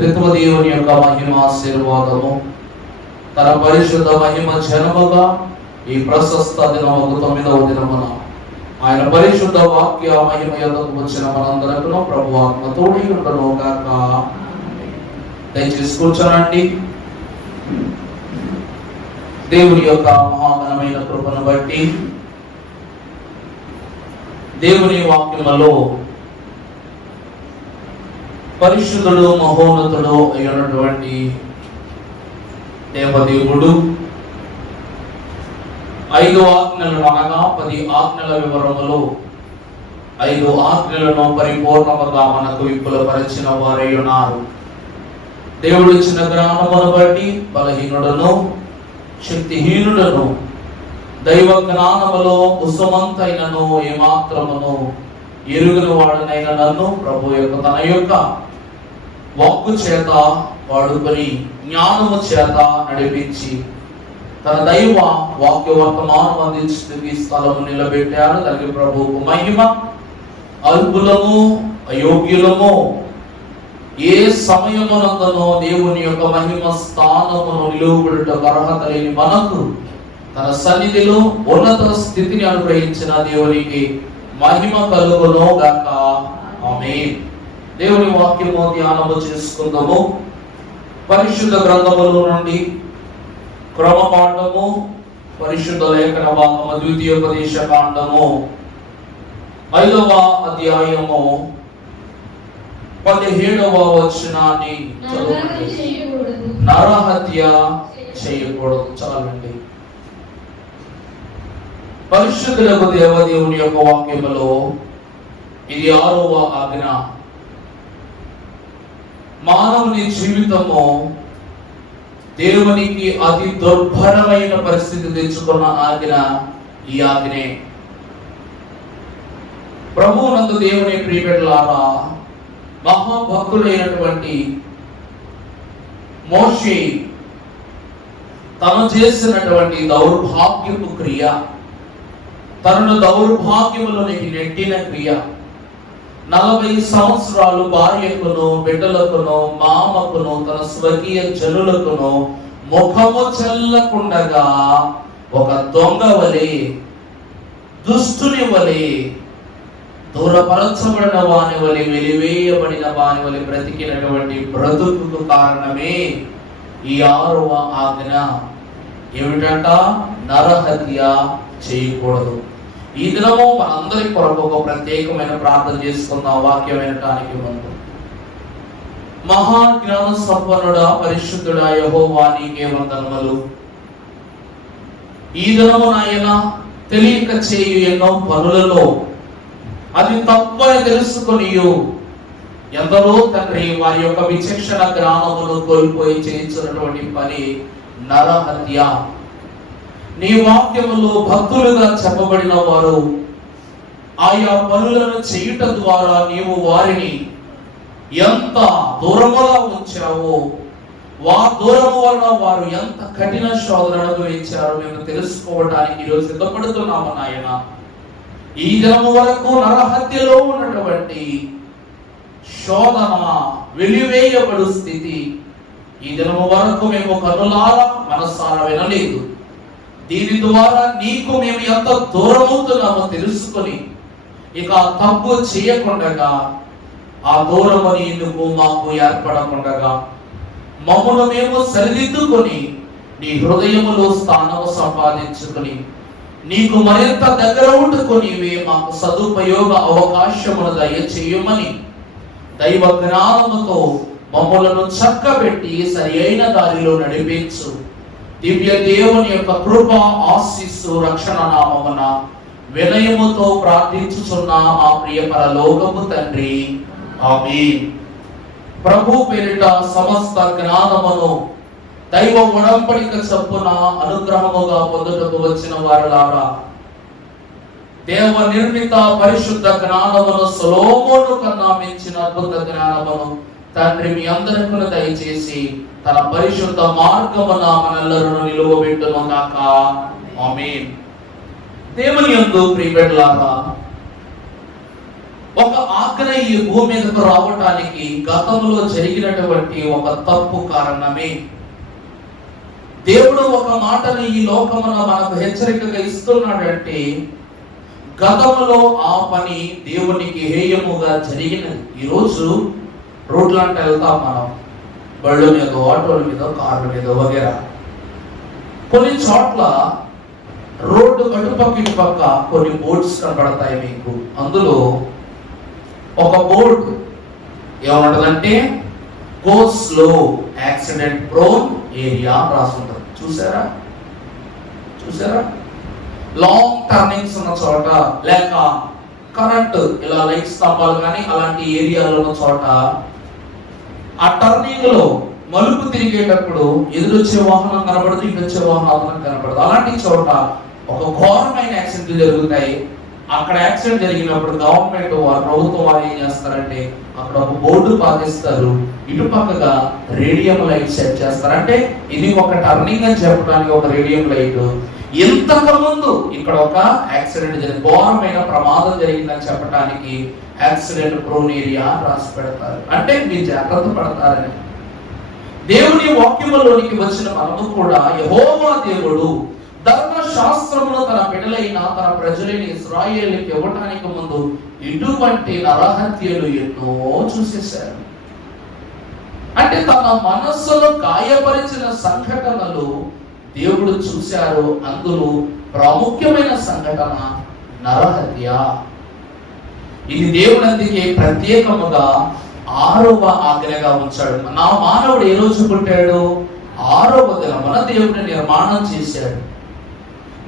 త్రిత్వ దేవుని యొక్క మహిమ ఆశీర్వాదము తన పరిశుద్ధ మహిమ జనముగా ఈ ప్రశస్త దినము 9వ దినమున ఆయన పరిశుద్ధ వాక్య మహిమ యొద్దకు వచ్చిన మనందరకును ప్రభు ఆత్మ తోడి ఉండును గాక. దయచేసి కూర్చోనండి. దేవుని యొక్క మహాఘనమైన కృపను బట్టి దేవుని వాక్యములో పరిశుద్ధుడు మహోన్నతుడు అయినటువంటి దేవదేవుడు 5 ఆజ్ఞలను అనగా 10 ఆజ్ఞల వివరములు 5 ఆజ్ఞలను పరిపూర్ణముగా మనకు విపులపరిచిన వారై ఉన్నారు. దేవుడు ఇచ్చిన జ్ఞానమును బట్టి బలహీనుడను శక్తిహీనుడను దైవ జ్ఞానములో కుసుమంతైనను ఏమాత్రమును ఎరుగని వాడనైన నన్ను ప్రభు యొక్క తన యొక్క వాక్కు చేత వాడుకొని జ్ఞానము చేత నడిపించి తన దైవ వాక్య వర్తమానం అందించి స్థలము నిలబెట్టారు. దానికి ప్రభువుకు మహిమ. అల్పులము అయోగ్యులము ఏ సమయమునందునో దేవుని యొక్క మహిమ స్థానమును నిలువబడుటకు అర్హత లేని మనకు తన సన్నిధిలో ఉన్నత స్థితిని అనుగ్రహించిన దేవునికి మహిమ కలుగును గాక. ఆమేన్. దేవుని వాక్యము ధ్యానము చేసుకుందాము. పరిశుద్ధ గ్రంథముల నుండి క్రమపాఠము పరిశుద్ధ లేఖన భాగము ద్వితీయోపదేశ కాండము 5వ అధ్యాయము 17వ వచనాన్ని చదవండి. నరహత్య చేయకూడదు. చాలండి. పరిశుద్ధులకు దేవదేవుని యొక్క వాక్యములో ఇది 6వ ఆజ్ఞ. మానవుని జీవితము దేవునికి అతి దుర్భరమైన పరిస్థితి తెచ్చుకున్న ఆజ్ఞ ఈ ఆజ్ఞే. ప్రభువునందు దేవుని ప్రియబిడ్డలారా, మహాభక్తుడైనటువంటి మోషే తను చేసినటువంటి దౌర్భాగ్యపు క్రియ, తనను దౌర్భాగ్యములోనికి నెట్టిన క్రియ, 40 సంవత్సరాలు భార్యకును బిడ్డలకును మామకును తన స్వకీయ జనులకును ముఖము చెల్లకుండగా ఒక దొంగ వలె, దుష్టుని వలె, దూరపరచబడిన వాని వలె, వెలివేయబడిన వాని వలె బ్రతికినటువంటి బ్రతుకు కారణమే ఈ 6వ ఆజ్ఞ. ఏమిటంట? నరహత్య చేయకూడదు. ఈ దినము మనందరి కొరకు ఒక ప్రత్యేకమైన ప్రార్థన చేసుకుందాం. వాక్యం వినటానికి ముందు మహాజ్ఞాన సంపన్నుడా పరిశుద్ధుడా యెహోవా నీకే వందనములు. ఈ దినము నాయన తెలియక చేయు ఎన్నో పనులలో అది తప్పని తెలుసుకొని ఎందరో తండ్రి వారి యొక్క విచక్షణ జ్ఞానమును కోల్పోయి చేయించినటువంటి పని నరహత్య. నీ వాక్యములో భక్తులుగా చెప్పబడిన వారు ఆయా పనులను చేయుట ద్వారా నీవు వారిని ఎంత దూరముగా ఉంచావో, దూరము వలన వారు ఎంత కఠిన శోధనకు ఇచ్చారో మేము తెలుసుకోవడానికి ఈరోజు సిద్ధపడుతున్నాము నాయన. ఈ దినము వరకు నరహత్యలో ఉన్నటువంటి శోధన, వెలివేయబడు స్థితి ఈ దినము వరకు మేము కన్నులారా మనసారా వినలేదు. దీని ద్వారా నీకు మేము ఎంత దూరమవుతున్నామో తెలుసుకొని ఇక తప్పు చేయకుండగా, ఆ దూరమని ఎందుకు మాకు ఏర్పడకుండగా మమ్మను మేము సరిదిద్దుకొని నీ హృదయములో స్థానము సంపాదించుకొని నీకు మరింత దగ్గర ఉంటుకొని మాకు సదుపయోగ అవకాశమును దయచేయమని దైవ జ్ఞానముతో మమ్మలను చక్కబెట్టి సరి అయిన దారిలో నడిపించు. దివ్య దేవుని యొక్క కృప ఆశీస్సు రక్షణ నామమున వినయముతో ప్రార్థించుచున్న మా ప్రియ పరలోకపు తండ్రి, ఆమేన్. ప్రభు పేరిట సమస్త జ్ఞానమును దైవ ఉడంబడిక చొప్పున అనుగ్రహముగా పొందుటకు వచ్చిన వారులారా, దేవ నిర్మిత పరిశుద్ధ జ్ఞానమును సొలొమోను కన్నా మించిన అద్భుత జ్ఞానమును తండ్రి మీ అందరికీ దయచేసి తన పరిశుద్ధ మార్గమున మనెల్లరూ నిలువబెట్టును గాక. ఆమేన్. దేవుని యందు ప్రియబిడ్డలారా, ఒక ఆజ్ఞ ఈ భూమి మీదకు రావటానికి గతంలో జరిగినటువంటి ఒక తప్పు కారణమే. దేవుడు ఒక మాటను ఈ లోకమున మనకు హెచ్చరికగా ఇస్తున్నాడంటే గతంలో ఆ పని దేవునికి హేయముగా జరిగినది. ఈరోజు రోడ్లంట వెళ్తాం మనం, బళ్ళు మీద, ఆటోల మీద, కార్ల మీద వగేరా. కొన్ని చోట్ల రోడ్డు అటుపక్క ఇటుపక్క కొన్ని బోర్డ్స్ కనబడతాయి మీకు. అందులో ఒక బోర్డు ఏమంటదంటే go slow, accident prone area రాస్తుంటారు. చూసారా? లాంగ్ టర్నింగ్స్ ఉన్న చోట, లేక కరెంట్ ఇలా లైట్ స్తంభాలు కానీ అలాంటి ఏరియాలో ఉన్న చోట ఆ టర్నింగ్ లో మలుపు తిరిగేటప్పుడు ఎదురొచ్చే వాహనం కనబడదు, ఇటు వచ్చే వాహనం కనబడదు. అలాంటి చోట ఒక ఘోరమైన యాక్సిడెంట్లు జరుగుతాయి. అక్కడ యాక్సిడెంట్ జరిగినప్పుడు గవర్నమెంట్ వారు, ప్రభుత్వం వారు ఏం చేస్తారంటే అక్కడ ఒక బోర్డు పాటిస్తారు, ఇటుపక్కగా రేడియం లైట్ సెట్ చేస్తారు. అంటే ఇది ఒక టర్నింగ్ అని చెప్పడానికి ఒక రేడియం లైట్. ఇంతకు ముందు ఇక్కడ ఒక యాక్సిడెంట్ జరిగింది, ఘోరమైన ప్రమాదం జరిగిందని చెప్పడానికి యాక్సిడెంట్ ప్రోన్ ఏరియా రాసి పెడతారు. అంటే మీరు జాగ్రత్త పడతారని. దేవుని వాక్యములోనికి వచ్చిన మనము కూడా యెహోవా దేవుడు ధర్మశాస్త్రమును తన బిడ్డలైన తన ప్రజలైన ఇశ్రాయేలుకి ఇవ్వటానికి ముందు ఇటువంటి నరహత్యలు ఎన్నో చూసేశారు. అంటే తన మనస్సులో గాయపరిచిన సంఘటనలు దేవుడు చూశారు. అందులో ప్రాముఖ్యమైన సంఘటన నరహత్య. ఇది దేవుడు అందుకే ప్రత్యేకముగా 6వ ఆజ్ఞగా ఉంచాడు. నా మానవుడు ఏ రోజు పుట్టాడు? 6వ దినమున దేవుడిని నిర్మాణం చేశాడు.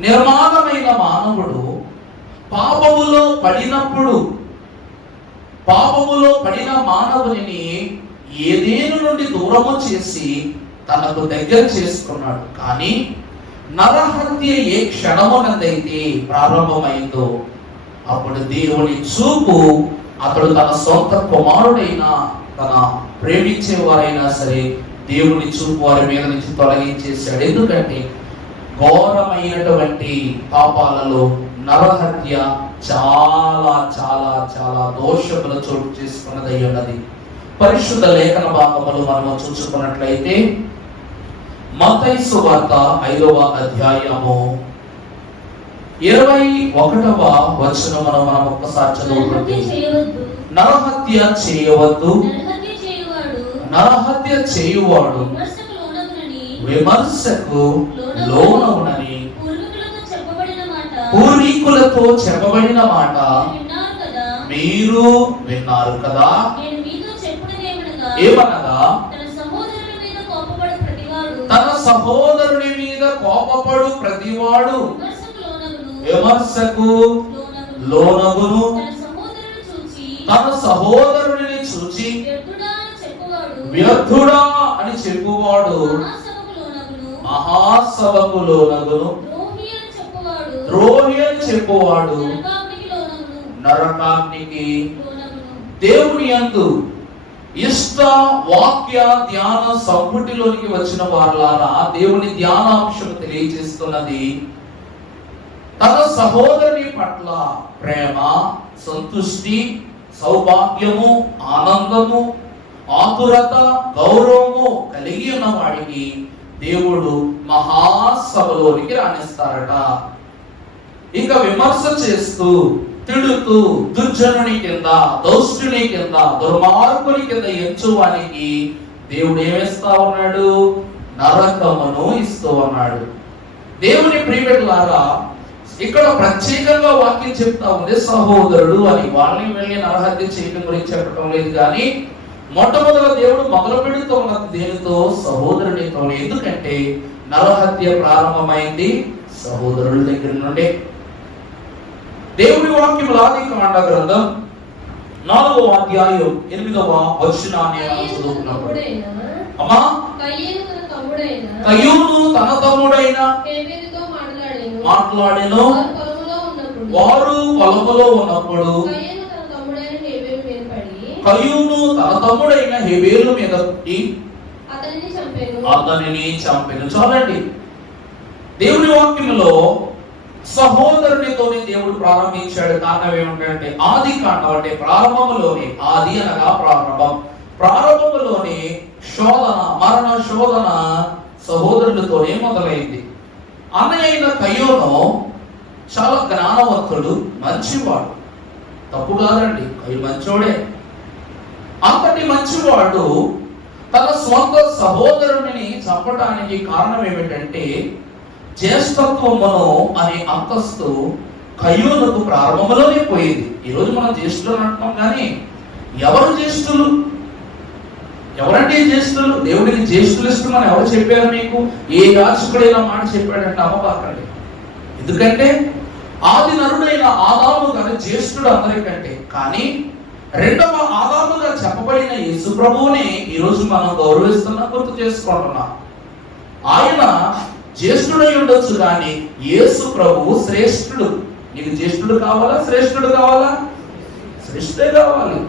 నిర్మాణమైన మానవుడు పాపములో పడిన మానవుని ఏదేను నుండి దూరము చేసి తనకు దగ్గర చేసుకున్నాడు. కానీ నరహత్య ఏ క్షణమునందైతే ప్రారంభమైందో అప్పుడు దేవుని చూపు అతడు తన సొంత కుమారుడైనా తన ప్రేమించేవారైనా సరే దేవుని చూపు వారి మీద నుంచి తొలగించేశాడు. ఎందుకంటే ఘోరమైనటువంటి పాపాలలో నరహత్య చాలా చాలా చాలా దోషములు చోటు చేసుకున్నదై ఉన్నది. పరిశుద్ధ లేఖన భాగములు మనం చూసుకున్నట్లయితే మత్తయి సువార్త 5వ అధ్యాయము 21వ వచనమును మనం ఒక్కసారి చదువుకుంటే, నరహత్య చేయవద్దు, నరహత్య చేయువాడు విమర్శకు లోనవునని పూర్వీకులతో చెప్పబడిన మాట మీరు విన్నారు కదా. ఏమనగా తన సహోదరుని మీద కోపపడు ప్రతివాడు విమర్శకు లోనగును, తన సహోదరుని చూచి వ్యర్థుడా అని చెప్పువాడు మహాసభకు లోనగును, ద్రోహి అని చెప్పువాడు నరకాగ్నికి. దేవుని యందు ఇష్ట వాక్య ధ్యాన సంపుటిలోనికి వచ్చిన వారులారా, దేవుని ధ్యానాంశం తెలియజేస్తున్నది తన సహోదరుని పట్ల ప్రేమ, సంతుష్టి, సౌభాగ్యము, ఆనందము, ఆతురత, గౌరవము కలిగి ఉన్న వాడికి దేవుడు మహాసభలోనికి రాణిస్తారట. ఇంకా విమర్శ చేస్తూ, తిడుతూ, దుర్జనుని కింద, దౌష్టుని కింద, దుర్మార్గుని కింద ఎంచువానికి దేవుడు ఏమిస్తా ఉన్నాడు? నరకమును ఇస్తూ ఉన్నాడు. దేవుని ప్రియబిడ్డలారా, ఇక్కడ ప్రత్యేకంగా వాక్యం చెప్తా ఉంది సహోదరుడు అని. వాళ్ళని వెళ్ళి నరహత్య చేయడం గురించి చెప్పడం లేదు, కానీ మొట్టమొదట దేవుడు మొదలు పెడుతూ ఉన్నది దేనితో? సహోదరునితో. ఎందుకంటే నరహత్య ప్రారంభమైంది సహోదరుల దగ్గర నుండి. దేవుడి వాక్యం ఆదికాండ గ్రంథం 4వ అధ్యాయం 8వ వచనాన్ని చదువుకున్నప్పుడు, అమ్మా కయ్యూను తన తమ్ముడైన మాట్లాడెను, వారు పొలములో ఉన్నప్పుడు కయ్యూను తన తమ్ముడైన హేబేలు మీద పుట్టి అతనిని చంపెను. చూడండి, దేవుని వాక్యంలో సహోదరునితోనే దేవుడు ప్రారంభించాడు. కారణం ఏమిటంటే ఆది కాండం అంటే ప్రారంభంలోనే, ఆది అనగా ప్రారంభంలోనే శోధన, మరణ శోధన సహోదరులతోనే మొదలైంది. అన్నయ్య అయిన కయ్యోను చాలా జ్ఞానవంతుడు, మంచివాడు, తప్పు కాదండి, కయ్యూను మంచివాడే. అంతటి మంచివాడు తన స్వంత సహోదరుని చంపడానికి కారణం ఏమిటంటే జ్యేష్ఠత్వమును అనే అంతస్తు కయ్యూనుకు ప్రారంభంలోనే పోయింది. ఈరోజు మనం జ్యేష్ఠులు అంటున్నాం, కానీ ఎవరు జ్యేష్ఠులు? ఎవరంటే జ్యేష్ఠులు? దేవుడికి జ్యేష్ఠులు ఇష్టమని ఎవరు చెప్పారు మీకు? ఏ యాజకుడైనా మాట చెప్పాడంటే అమ్మబాకండి. ఎందుకంటే ఆది నరుడైన ఆదాము గారు జ్యేష్ఠుడు అందరికంటే. కానీ రెండవ ఆదాముగా చెప్పబడిన యేసు ప్రభువుని ఈరోజు మనం గౌరవిస్తున్నా, గుర్తు చేసుకుంటున్నాం. ఆయన జ్యేష్ఠుడై ఉండొచ్చు, కానీ యేసు ప్రభువు శ్రేష్ఠుడు. నీకు జ్యేష్ఠుడు కావాలా, శ్రేష్ఠుడు కావాలా? శ్రేష్ఠుడే కావాలి.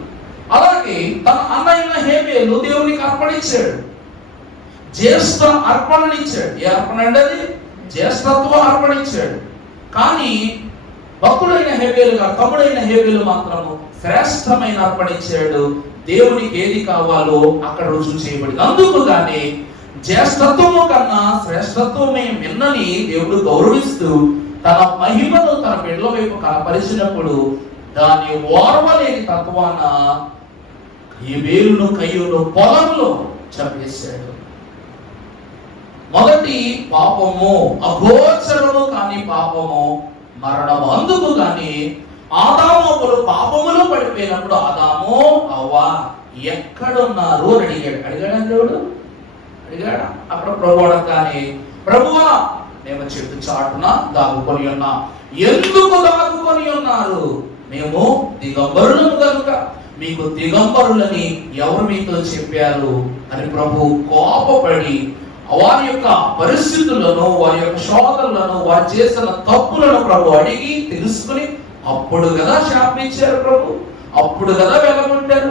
అలాగే తన అన్నయ్య హేబేలు దేవునికి అర్పణించాడు, జ్యేష్ఠ అర్పణనిచ్చాడు. ఏ అర్పణ అండి అది? జ్యేష్ఠత్వం అర్పణించాడు. కానీ భక్తుడైన హేబేలు గారు, తమ్ముడైన హేబేలు మాత్రము శ్రేష్టమైన అర్పణించాడు. దేవునికి ఏది కావాలో అక్కడ రుజువు చేయబడింది. అందుకు కానీ జ్యేష్ఠత్వము కన్నా శ్రేష్టత్వమే మిన్నని దేవుడు గౌరవిస్తూ తన మహిమను తన బిడ్డల వైపు కనపరిచినప్పుడు దాన్ని ఓర్వలేని తత్వాన హేబేలును కయ్యూను పొలంలో చంపేశాడు. మొదటి పాపము అగోచరము కాని పాపము మరణము. అందుకు కానీ ఆదాములు పాపములో పడిపోయినప్పుడు ఆదాము అవ్వ ఎక్కడున్నారు అని అడిగాడు దేవుడు. అడిగాడా? అక్కడ ప్రభు అడగానే, ప్రభువా మేము చెట్టు చాటున దాగుకొని ఉన్నా. ఎందుకు దాగుకొని ఉన్నారు? మేము దిగంబరులము కనుక. మీకు దిగంబరులని ఎవరు మీతో చెప్పారు అని ప్రభు కోపపడి వారి యొక్క పరిస్థితులను, వారి యొక్క శోధనలను, వారు చేసిన తప్పులను ప్రభు అడిగి తెలుసుకుని అప్పుడు కదా శాపించారు ప్రభు, అప్పుడు కదా వెళ్ళగొట్టారు.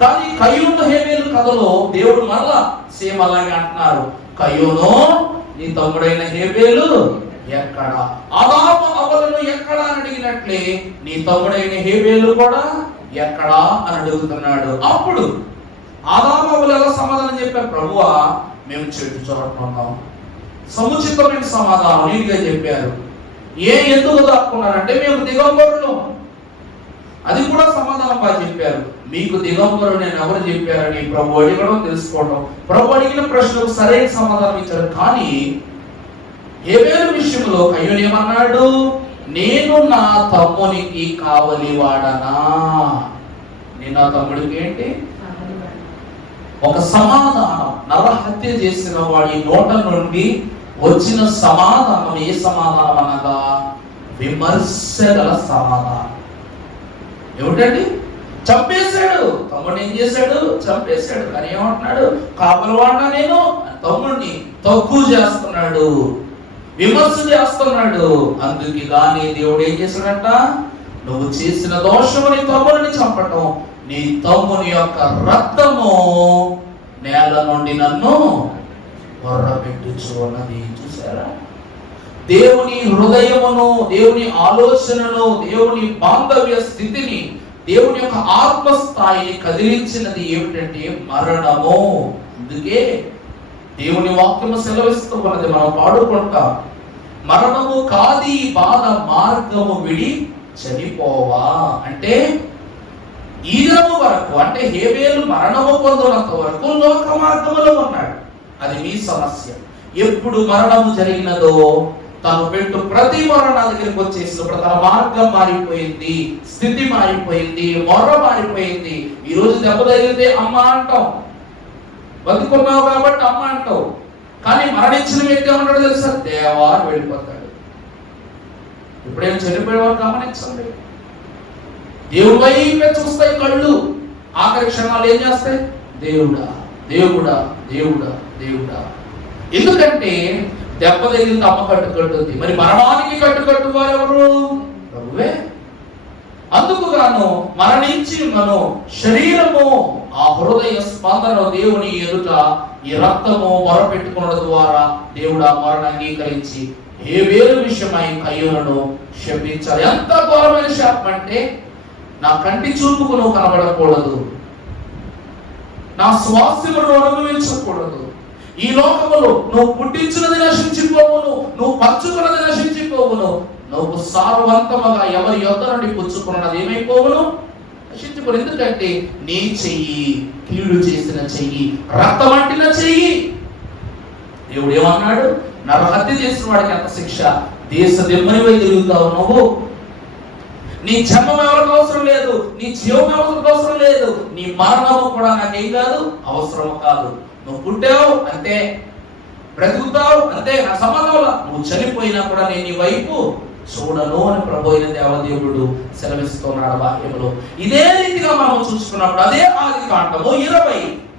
కానీ కయ్యూను హేబేలు కథలో దేవుడు మరలా సేమ్ అలాగే అంటున్నారు, కయ్యూను నీ తమ్ముడైన హేబేలు ఎక్కడ? ఆదాము అవ్వలను ఎక్కడ అని అడిగినట్లే నీ తమ్ముడైన హేబేలు కూడా ఎక్కడా అని అడుగుతున్నాడు. అప్పుడు ఆదాము అవ్వలు ఎలా సమాధానం చెప్పారు? ప్రభువా మేము చెట్టు చూడటం. సముచితమైన సమాధానం నీట్గా చెప్పారు. ఎందుకు దాక్కున్నారంటే మేము దిగంబరులు, అది కూడా సమాధానం బాగా చెప్పారు. మీకు దిగంబరు నేను ఎవరు చెప్పారని ప్రభు అడిగడం, తెలుసుకోవడం. ప్రభు అడిగిన ప్రశ్నకు సరైన సమాధానం ఇచ్చారు. కానీ హేబేలు విషయంలో కయ్యూను ఏమన్నాడు? నేను నా తమ్మునికి కావలి వాడనా? నేను నా తమ్ముడికి ఏంటి? ఒక సమాధానం. నరహత్య చేసిన వాడి నోట నుండి వచ్చిన సమాధానం ఏ సమాధానం అనగా విమర్శగల సమాధానం. ఏమిటండి? చంపేశాడు. తమ్ముడిని ఏం చేశాడు? చంపేశాడు. కానీ ఏమంటున్నాడు? కాపలవాడినా నేను తమ్ముడిని తక్కువ చేస్తున్నాడు, విమర్శ చేస్తున్నాడు. అందుకే కానీ దేవుడు ఏం చేశాడంట? నువ్వు చేసిన దోషము నీ తమ్ముడిని చంపటం, నీ తమ్ముని యొక్క రక్తము నేల నుండి నన్ను వరపెట్టుచు అన్నది. చూసారా? దేవుని హృదయమును, దేవుని ఆలోచనను, దేవుని బాంధవ్య స్థితిని, దేవుని యొక్క ఆత్మస్థాయిని కదిలించినది ఏమిటంటే మరణము. అందుకే దేవుని వాక్యము సెలవిస్తూ ఉన్నది, మనం పాడుకుంటాం, మరణము కాది బాధ మార్గము విడి చనిపోవా. అంటే ఈ దినము వరకు, అంటే హేబేలు మరణము పొందినంత వరకు లోక మార్గములో ఉన్నాడు. అది మీ సమస్య. ఎప్పుడు మరణము జరిగినదో తను పెట్టు ప్రతి మరణ దగ్గరికి వచ్చేసినప్పుడు తన మార్గం మారిపోయింది, స్థితి మారిపోయింది, మొర్ర మారిపోయింది. ఈ రోజు దెబ్బ తగిలితే అమ్మ అంటాం, బతుకున్నావు కాబట్టి అమ్మ అంటావు. కానీ మరణించిన వ్యక్తి ఏమన్నాడు తెలుసా? దేవా అని వెళ్ళిపోతాడు. ఇప్పుడేం చనిపోయేవారు గమనించండి. దేవుడి వైపే చూస్తాయి కళ్ళు. ఆఖరి క్షణాలు ఏం చేస్తాయి? దేవుడా దేవుడా దేవుడా దేవుడా. ఎందుకంటే దెబ్బ తగిలితే అమ్మ కట్టుకట్టుద్ది. మరి మరణానికి కట్టుకట్టు వారెవరు? ప్రభువే. అందుకు గాను మరణించి ఉన్నను శరీరము, ఆ హృదయ స్పందన దేవుని ఎదుట ఈ రక్తము మొరపెట్టుకున్న ద్వారా దేవుడు ఆ మరణ అంగీకరించి హేబేలు విషయమై కయ్యూనును శపించారు. ఎంత ఘోరమైన శాపం అంటే, నా కంటి చూపుకు నువ్వు కనబడకూడదు, నా స్వాస్థ్యమును అనుభవించకూడదు, ఈ లోకములో నువ్వు పుట్టించినది నశించిపోవును, నువ్వు పంచుకున్నది నశించిపోవును, నువ్వు సారవంతముగా ఎవరి యొద్ద నుండి పుచ్చుకున్నది ఏమైపోవును, నశించిపోను. ఎందుకంటే నీ చెయ్యి కీడు చేసిన చెయ్యి, రక్తమంటిన చెయ్యి. దేవుడు ఏమన్నాడు? నరహత్య చేసిన వాడికి ఎంత శిక్ష, దేశ దిమ్మనిపై తిరుగుతావు నువ్వు. నీ జన్మం ఎవరికి అవసరం లేదు, నీ జీవం ఎవరికి అవసరం లేదు, నీ మరణము కూడా నాకేం కాదు, అవసరము కాదు. నువ్వు పుట్టావు అంతే, బ్రతుకుతావు అంతే, నా సంబంధంలో నువ్వు చనిపోయినా కూడా నేను నీ వైపు చూడను అని ప్రభు అయిన దేవదేవుడు సెలవిస్తున్నాడు వాక్యంలో. ఇదే రీతిగా మనం చూసుకున్నప్పుడు అదే ఆదికాండము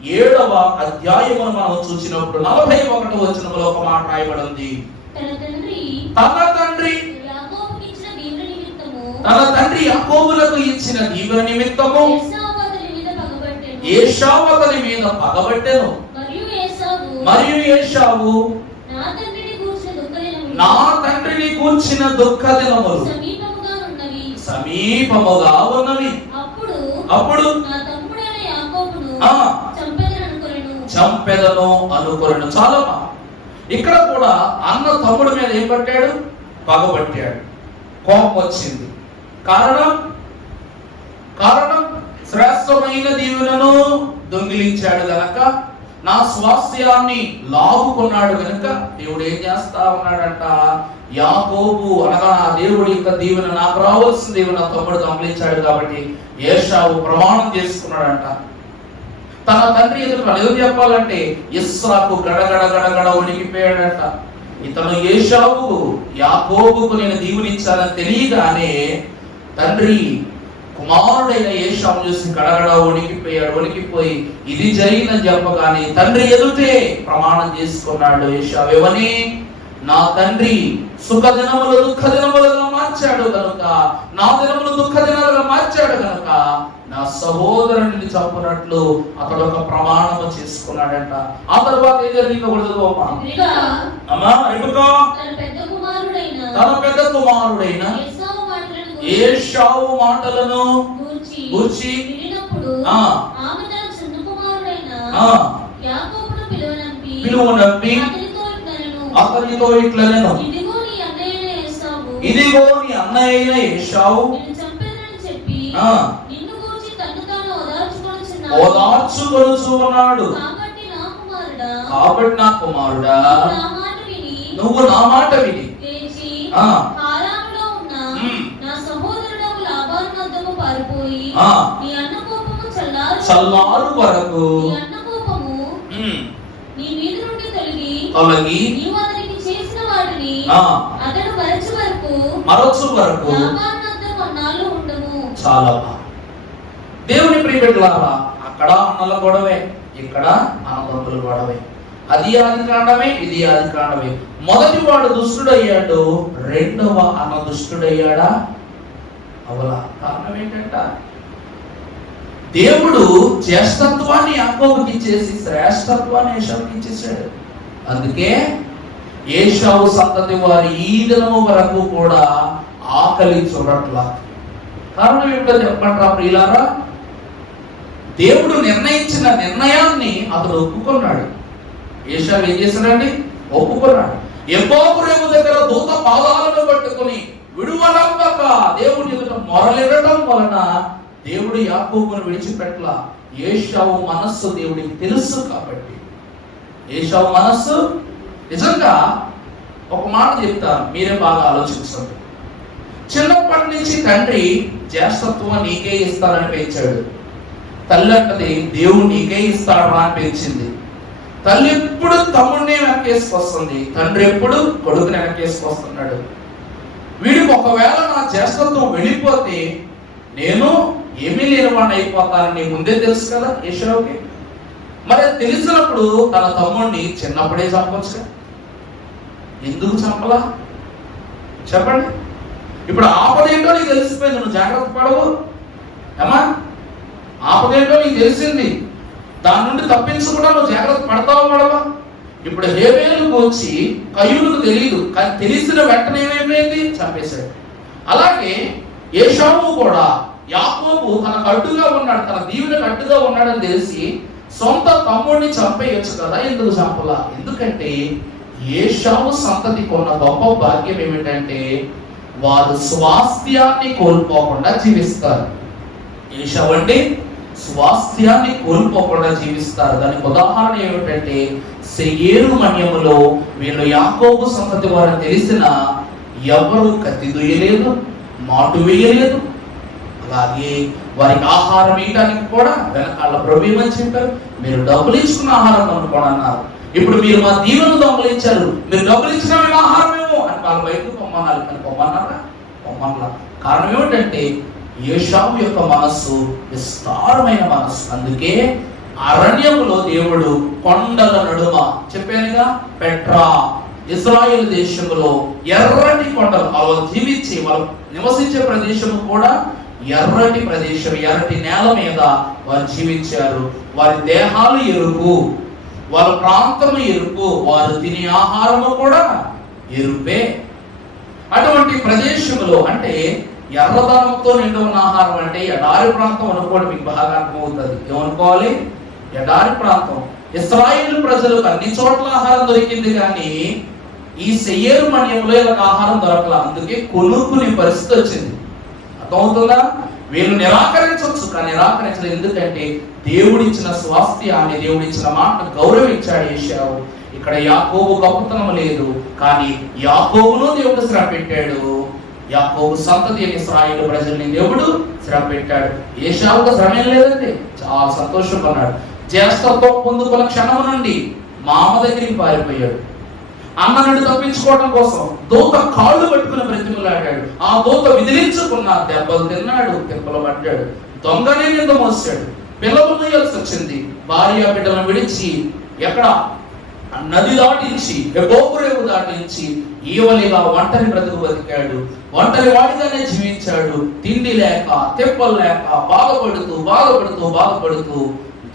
27వ అధ్యాయమును మనం చూసినప్పుడు 41వ వచనములో ఒక మాట రాయబడింది. తన తండ్రి యాకోబులకు ఇచ్చిన దీవెన నిమిత్తము ఏశావు అతని మీద పగబట్టెను. మరియు ఏశావు నా తండ్రిని గూర్చిన దుఃఖ దినములు సమీపముగా ఉన్నవి. అప్పుడు చంపెదను అనుకొనెను. చాలా ఇక్కడ కూడా అన్న తమ్ముడి మీద ఏం పట్టాడు? పగబట్టాడు, కోపం వచ్చింది. కారణం శ్రేష్టమైన దీవెనను దొంగిలించాడు గనక, నా స్వాస్థ్యాన్ని లాగుకున్నాడు గనక దేవుడు ఏం చేస్తా ఉన్నాడంట? యాకోబు అనగా నా దేవుడి యొక్క దీవెన, నాకు రావాల్సిన దీవెన తమ్ముడు దొంగిలించాడు కాబట్టి ఏశావు ప్రమాణం చేసుకున్నాడంట. తన తండ్రి ఎదుట నిజం చెప్పాలంటే ఇస్సాకు గడగడ వణికిపోయాడట. ఇతను ఏశావు యాకోబుకు నేను దీవెనిచ్చానని తెలియగానే తండ్రి కుమారుడైన ఏశావు చూసి గడగడ వణికిపోయి ఇది జరిగిందని చెప్పగానే తండ్రి ఎదుటే ప్రమాణం చేసుకున్నాడు ఏశావు. ఏమని? నా తండ్రి సుఖ దినములు దుఃఖ దినములుగా మార్చాడు కనుక, నా దినములు దుఃఖ దినాలుగా మార్చాడు కనుక నా సహోదరుని చంపునట్లు అతడు ఒక ప్రమాణము చేసుకున్నాడంట. ఆ తర్వాత ఏం జరిగిందో కూడా చదువు అమ్మా. రెబెకా తన పెద్ద కుమారుడైన ఏశావు మాటలను గూర్చి పిలువనంపి అతనితో ఇట్లనెను, ఇదిగో నీ అన్నయ్య ఏశావు ఓదార్చుకొనుచున్నాడు, కాబట్టి నా కుమారుడా నువ్వు నా మాట విని చల్లారు వరకు తొలగి మరచు వరకు చాలా. దేవుని ప్రియబిడ్డలారా, అక్కడ అన్నల గొడవే, ఇక్కడ అన్నదమ్ముల గొడవే. అది ఆదికాండమే, ఇది ఆదికాండమే. మొదటి వాడు దుష్టుడయ్యాడు, రెండవ అన్న దుష్టుడయ్యాడా? అవలా. కారణం ఏంటంట? దేవుడు జ్యేష్ఠత్వాన్ని యాకోబుకి ఇచ్చేసి శ్రేష్ఠత్వాన్ని ఏశావుకి ఇచ్చేసాడు. అందుకే ఏశావు సంతతి వారి ఈ దినము వరకు కూడా ఆకలి చూడట్ల. కారణం ఏమిటో చెప్పంటారా ప్రియులారా? దేవుడు నిర్ణయించిన నిర్ణయాన్ని అతడు ఒప్పుకున్నాడు. ఏశావు ఏం చేశాడండి? ఒప్పుకున్నాడు. యెహోవా దగ్గర దూత పాదాలను పట్టుకుని విడువలంబక దేవుడి ఎదుట మొరలిడటం వలన దేవుడు యాకోబును విడిచిపెట్ల. ఏశావు మనస్సు దేవుడికి తెలుసు కాబట్టి. ఏశావు మనస్సు నిజంగా ఒక మాట చెప్తాను, మీరే బాగా ఆలోచించండి. చిన్నప్పటి నుంచి తండ్రి జ్యేష్ఠత్వం నీకే ఇస్తానని పెంచాడు. తల్లి అంటది దేవుడు నీకే ఇస్తాడు అని పెంచింది. తల్లి ఎప్పుడు తమ్ముడిని వెనకేసుకొస్తుంది, తండ్రి ఎప్పుడు కొడుకుని వెనకేసుకొస్తున్నాడు. వీడికి ఒకవేళ నా జ్యేష్ఠత్వం వెళ్ళిపోతే నేను ఏమీ లేనివాడిని అయిపోతానని ముందే తెలుసు కదా ఏశావుకి. మరి తెలిసినప్పుడు తన తమ్ముడిని చిన్నప్పుడే చంపొచ్చు. ఎందుకు చంపలా చెప్పండి? ఇప్పుడు ఆపదేంటో నీకు తెలిసిపోయింది, నువ్వు జాగ్రత్త పడవు ఏమా? ఆపదేంటో నీకు తెలిసింది, దాని నుండి తప్పించకుండా నువ్వు జాగ్రత్త పడతావా పడవా? ఇప్పుడు హేబేలు గురించి కయ్యూనుకు తెలియదు, కానీ తెలిసిన వెంటనే ఏమైపోయింది, చంపేశాడు. అలాగే ఏశావు కూడా యాకోబు తనకు అడ్డుగా ఉన్నాడు, తన దీవునికి అడ్డుగా ఉన్నాడని తెలిసి సొంత తమ్ముడిని చంపేయచ్చు కదా, ఎందుకు చంపలా? ఎందుకంటే ఏశావు సంతతికి ఉన్న గొప్ప భాగ్యం ఏమిటంటే వారు స్వాస్థ్యాన్ని కోల్పోకుండా జీవిస్తారు. ఏశావు అంటే స్వాస్థ్యాన్ని కోల్పోకుండా జీవిస్తారు. దానికి ఉదాహరణ ఏమిటంటే సెయేరు మన్యములో వీళ్ళు యాకోబు సంతతి వారిని తెలిసిన ఎవరు కత్తి దుయ్యలేదు, మాటు వేయలేదు. అలాగే వారికి ఆహారం వేయడానికి కూడా వెనకాల ప్రభు ఏమని చెప్పారు, మీరు డబ్బులు ఇచ్చుకున్న ఆహారం కొనుక్కోండి అన్నారు. ఇప్పుడు మీరు మా దీవెను దొంగలించారు, మీరు డబ్బులు ఇచ్చిన ఆహారమేమో అని వాళ్ళు బయటకు పొమ్మన్నారు, కానీ పొమ్మన్నారా? కారణం ఏమిటంటే ఏశావు యొక్క మనస్సు విస్తారమైన మనస్సు. అందుకే అరణ్యములో దేవుడు కొండల నడుమ, చెప్పానుగా, పెట్రా ఇశ్రాయేలు దేశంలో ఎర్రటి కొండలు, వాళ్ళు జీవించి వాళ్ళు నివసించే ప్రదేశము కూడా ఎర్రటి ప్రదేశం, ఎర్రటి నేల మీద వారు జీవించారు. వారి దేహాలు ఎరుపు, వాళ్ళ ప్రాంతము ఎరుపు, వారు తినే ఆహారము కూడా ఎరుపే. అటువంటి ప్రదేశంలో అంటే ఎర్రదనంతో నిండి ఉన్న ఆహారం అంటే ఎడారి ప్రాంతం అనుకోవడం మీకు బాగా అర్థమవుతుంది. ఏమనుకోవాలి? ఎడారి ప్రాంతం. ఇశ్రాయేలు ప్రజలకు అన్ని చోట్ల ఆహారం దొరికింది, కానీ ఈ సెయేరు మన్యంలో ఇలా ఆహారం దొరకల. అందుకే కొనుక్కునే పరిస్థితి వచ్చింది. అర్థమవుతుందా? వీళ్ళు నిరాకరించవచ్చు, కానీ నిరాకరించలేదు. ఎందుకంటే దేవుడిచ్చిన స్వాస్థ్యాన్ని, దేవుడిచ్చిన మాట గౌరవించాడు ఏశావు. ఇక్కడ యాకోబు గొప్పతనం లేదు, కానీ యాకోబును దేవుడు శ్రమ పెట్టాడు. యాకోబు సంతతి అని ఇశ్రాయేలు ప్రజల్ని దేవుడు శ్రమ పెట్టాడు. ఏశావుకు శ్రమ ఏం లేదండి, చాలా సంతోషంగా ఉన్నాడు. జ్యేష్ఠత్వం పొందుకున్న క్షణం నుండి మామ దగ్గరికి పారిపోయాడు. అన్న నుండి తప్పించుకోవడం కోసం దూత కాళ్ళు పట్టుకుని బ్రతిమలాడాడు. ఆ దూత విదిలించుకున్న దెబ్బలు తిన్నాడు, తిప్పలు పడ్డాడు, దొంగనే నింద మోసాడు, పిల్లలు తీయాల్సి వచ్చింది. భార్య బిడ్డలను విడిచి ఎక్కడ నది దాటించి, హెబోరేవు దాటించి ఈవలిగా ఒంటరి బ్రతుకు బతికాడు. ఒంటరి వాడిగానే జీవించాడు. తిండి లేక, తెప్పలు లేక, బాధపడుతూ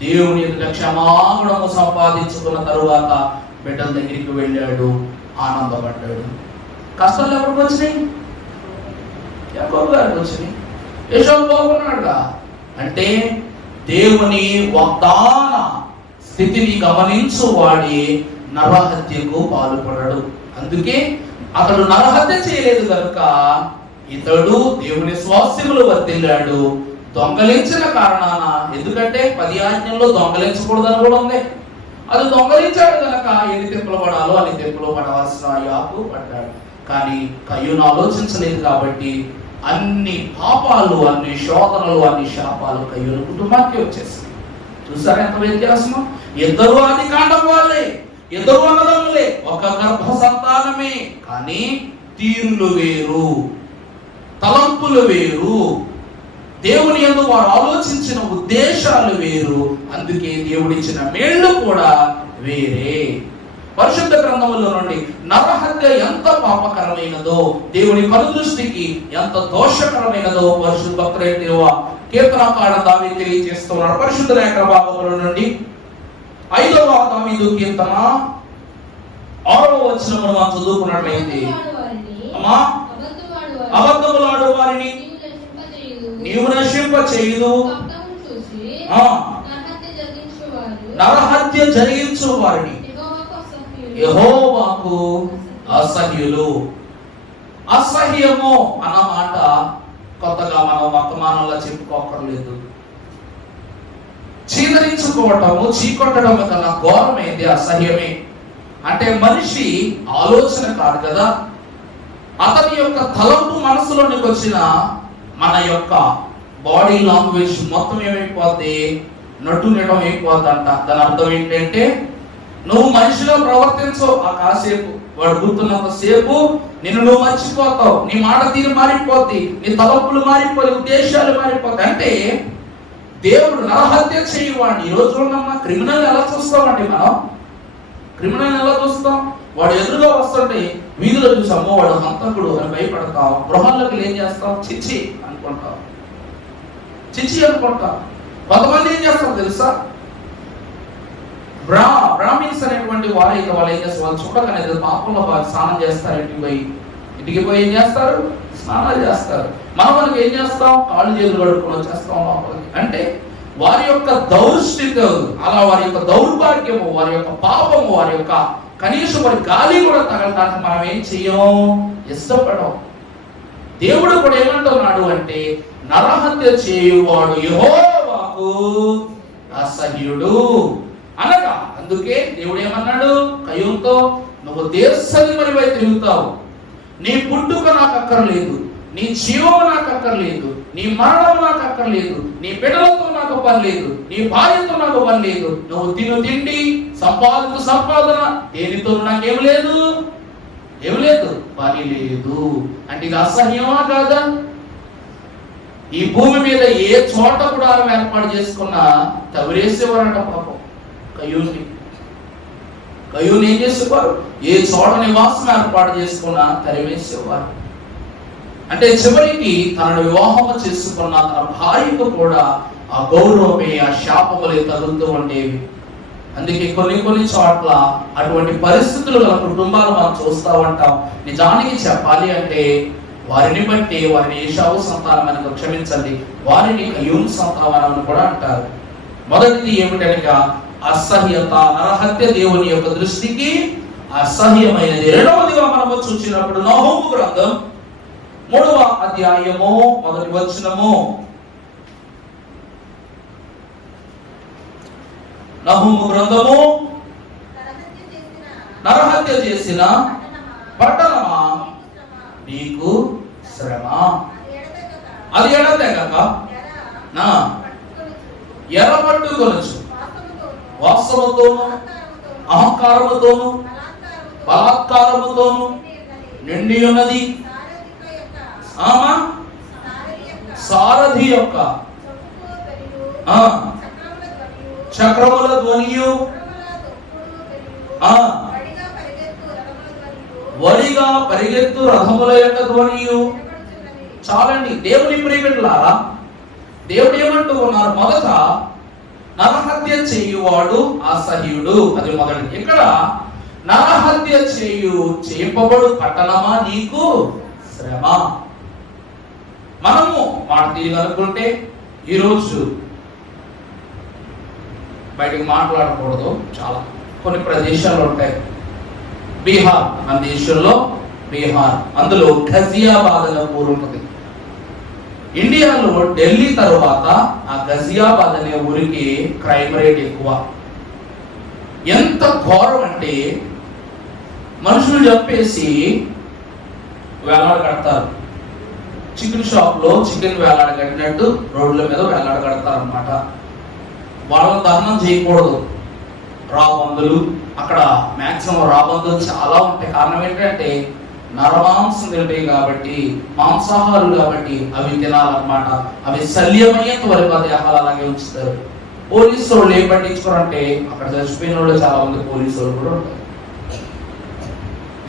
దేవుని ఎదుట క్షమాగుణము సంపాదించుకున్న తరువాత బిడ్డల దగ్గరికి వెళ్ళాడు, ఆనందపడ్డాడు. కష్టాలు ఎవరికి వచ్చినాయి? యాకోబు గారికి వచ్చినాయి. ఏశావు బాగున్నాడుగా. అంటే దేవుని వాగ్దాన స్థితిని గమనించు వాడి నరహత్యకు పాల్పడడు. అందుకే అతడు నరహత్య చేయలేదు కనుక ఇతడు దేవుని స్వాస్థ్యములు వర్తిల్లాడు. దొంగలించిన కారణాన, ఎందుకంటే 10 ఆజ్ఞల్లో దొంగలించకూడదని కూడా ఉంది. అది దొంగలించాడు కనుక ఎన్ని తెప్పులు పడాలో అన్ని తెప్పులు పడవలసిన యాకోబు పడ్డాడు. కానీ కయ్యూను ఆలోచించలేదు కాబట్టి అన్ని పాపాలు, అన్ని శోధనలు, అన్ని శాపాలు కయ్యూను కుటుంబానికి వచ్చేసాయి. చూసారా ఎంత వ్యత్యాసము? ఇద్దరు ఆది కాండం వాళ్ళే, ఇద్దరు అన్నదమ్ములే, ఒక గర్భ సంతానమే, కానీ తీరులు వేరు, తలంపులు వేరు, దేవుని యందు వారు ఆలోచించిన ఉద్దేశాలు వేరు. అందుకే దేవుడిచ్చిన మేళ్ళు కూడా వేరే. పరిశుద్ధ గ్రంథములో నుండి నరహత్య ఎంత పాపకరమైనదో, దేవుని కనుదృష్టికి ఎంత దోషకరమైనదో పరిశుద్ధ భక్తుడైన కీర్తనకారుడు దావీదు తెలియజేస్తున్నాడు. పరిశుద్ధ లేఖన భాగముల నుండి 5వ దావీదు కీర్తన 6వ వచనమును మనం చదువుకున్నట్లయితే, అమ్మా అబద్ధములాడు వారిని నీవు నశింప చేయుదు, నరహత్య జరిగించు వారిని యెహోవాకు అసహ్యులు. అసహ్యము అన్న మాట కొత్తగా మనం వర్తమానంలో చెప్పుకోకర్లేదు. చీదరించుకోవటము, చీకొట్టడం కన్నా ఘోరమైంది అసహ్యమే. అంటే మనిషి ఆలోచన కాదు కదా, అతని యొక్క తలంపు మనసులోనికి వచ్చిన మన యొక్క బాడీ లాంగ్వేజ్ మొత్తం ఏమైపోద్ది, నటునడం అయిపోద్దంట. దాని అర్థం ఏంటంటే నువ్వు మనిషిలో ప్రవర్తించవు, ఆ కాసేపు వాడు గుర్తున్నంత సేపు నిన్ను నువ్వు మర్చిపోతావు, నీ మాట తీరు మారిపోద్ది, నీ తలంపులు మారిపోయి, ఉద్దేశాలు మారిపోతాయి. అంటే దేవుడు నరహత్య చేయవాడిని. ఈ రోజు ఉన్నమ్మా క్రిమినల్ ఎలా చూస్తామండి? మనం క్రిమినల్ ఎలా చూస్తాం? వాడు ఎదురుగా వస్తుంటే వీధిలో చూసామో వాడు హంతకుడు అని భయపడతాం. గృహాల్లోకి ఏం చేస్తాం? చిచ్చి అనుకుంటాం. కొంతమంది ఏం చేస్తారు తెలుసా? బ్రాహ్మిన్స్ అనేటువంటి కలిగినటువంటి వారైతే వాళ్ళు ఏం చేస్తారు, వాళ్ళు చూడకనేది పాపంలో స్నానం చేస్తారు. ఇంటికి పోయి ఏం చేస్తారు, స్నానాలు చేస్తారు. మనకి ఏం చేస్తాం, కాళ్ళు చేతులు కడుక్కొని వచ్చేస్తాం లోపలికి. అంటే వారి యొక్క దౌర్ష్టికం, అలా వారి యొక్క దౌర్భాగ్యము, వారి యొక్క పాపము, వారి యొక్క కనీసం వారి గాలి కూడా తగలడానికి మనం ఏం చెయ్యం, ఇష్టపడం. దేవుడు కూడా ఏమంటున్నాడు అంటే, నరహత్య చేయువాడు యెహోవాకు అసహ్యుడు అనగా. అందుకే దేవుడు ఏమన్నాడు కయ్యూనుతో, నువ్వు దేశాన్ని వైపు తిరుగుతావు, నీ పుట్టుక నాకు అక్కర్లేదు, నీ జీవము నాకు అక్కర్లేదు, నీ మరణం నాకు అక్కర్లేదు, నీ బిడ్డలతో నాకు పని లేదు, నీ భార్యతో నాకు పని లేదు, నువ్వు తిను తిండి, సంపాదన, దేనితో నాకేం లేదు, ఏం లేదు, పని లేదు. అంటే ఇది అసహ్యమా కాదా? ఈ భూమి మీద ఏ చోట కూడా ఏర్పాటు చేసుకున్నా తవిరేసేవారంట పాపం. కయ్యూని ఏం చేసేవారు, ఏ చోట నివాసం ఏర్పాటు చేసుకున్నా తరివేసేవారు. అంటే చివరికి తనను వివాహము చేసుకున్న తన భార్యకు కూడా ఆ గౌరవమే, ఆ శాపములే తగులుతూ ఉండేవి. అందుకే కొన్ని చోట్ల అటువంటి పరిస్థితులు గల కుటుంబాలు మనం చూస్తూ ఉంటాం. నిజానికి చెప్పాలి అంటే వారిని బట్టి వారిని ఏశావు సంతానం అని క్షమించండి, వారిని కయ్యూను సంతానం అని కూడా అంటారు. మొదటిది ఏమిటనగా అసహ్యత, నరహత్య దేవుని యొక్క దృష్టికి అసహ్యమైనది. రెండవదిగా మనము చూసినప్పుడు నహూము గ్రంథం 3వ అధ్యాయము 1వ వచనము. నహూము గ్రంథము, నరహత్య చేసిన పట్టణమా నీకు శ్రమ, అది ఎడతెగక ఎరపట్టుకొనొచ్చు, వాస్తవతోను అహంకారముతోను బలాత్కారముతోను నిండి ఉన్నది. సారథి యొక్క చక్రముల ధ్వనియు, వడిగా పరిగెత్తు రథముల యొక్క ధ్వనియు. చాలండి. దేవుని ప్రియబిడ్డలారా, దేవుడు ఏమంటూ ఉన్నారు, మొదట నరహత్య చేయువాడు అసహ్యుడు, అది మొదటిది. ఇక్కడ నరహత్య చేయబడు పట్టణమా నీకు శ్రమ. మనము మాట తీరు అనుకుంటే ఈరోజు బయటకు మాట్లాడకూడదు, చాలా కొన్ని ప్రదేశాలు ఉంటాయి. బీహార్ మన దేశంలో బీహార్, అందులో ఘజియాబాద్ అనే ఊరు ఉంటుంది. ఇండియాలో ఢిల్లీ తరువాత ఆ ఘజియాబాద్ అనే ఊరికి క్రైమ్ రేట్ ఎక్కువ. ఎంత ఘోరం అంటే మనుషులు చంపేసి వేలాడ కడతారు. చికెన్ షాప్ లో చికెన్ వేలాడ కట్టినట్టు రోడ్ల మీద వేలాడ కడతారు అన్నమాట. వాళ్ళని దహనం చేయకూడదు. రాబందులు, అక్కడ మాక్సిమం రాబందులు చాలా ఉంటాయి. కారణం ఏంటంటే నరమాంసం తింటాయి కాబట్టి, మాంసాహారులు కాబట్టి అవి తినాలన్నమాట. అవి శల్యమయ్యేంత వరకు ఆ దేహాలు అలాగే ఉంచుతారు. పోలీసు వాళ్ళు ఏం పట్టించుకోరంటే అక్కడ చచ్చిపోయిన వాళ్ళు చాలా మంది పోలీసు వాళ్ళు కూడా ఉంటారు.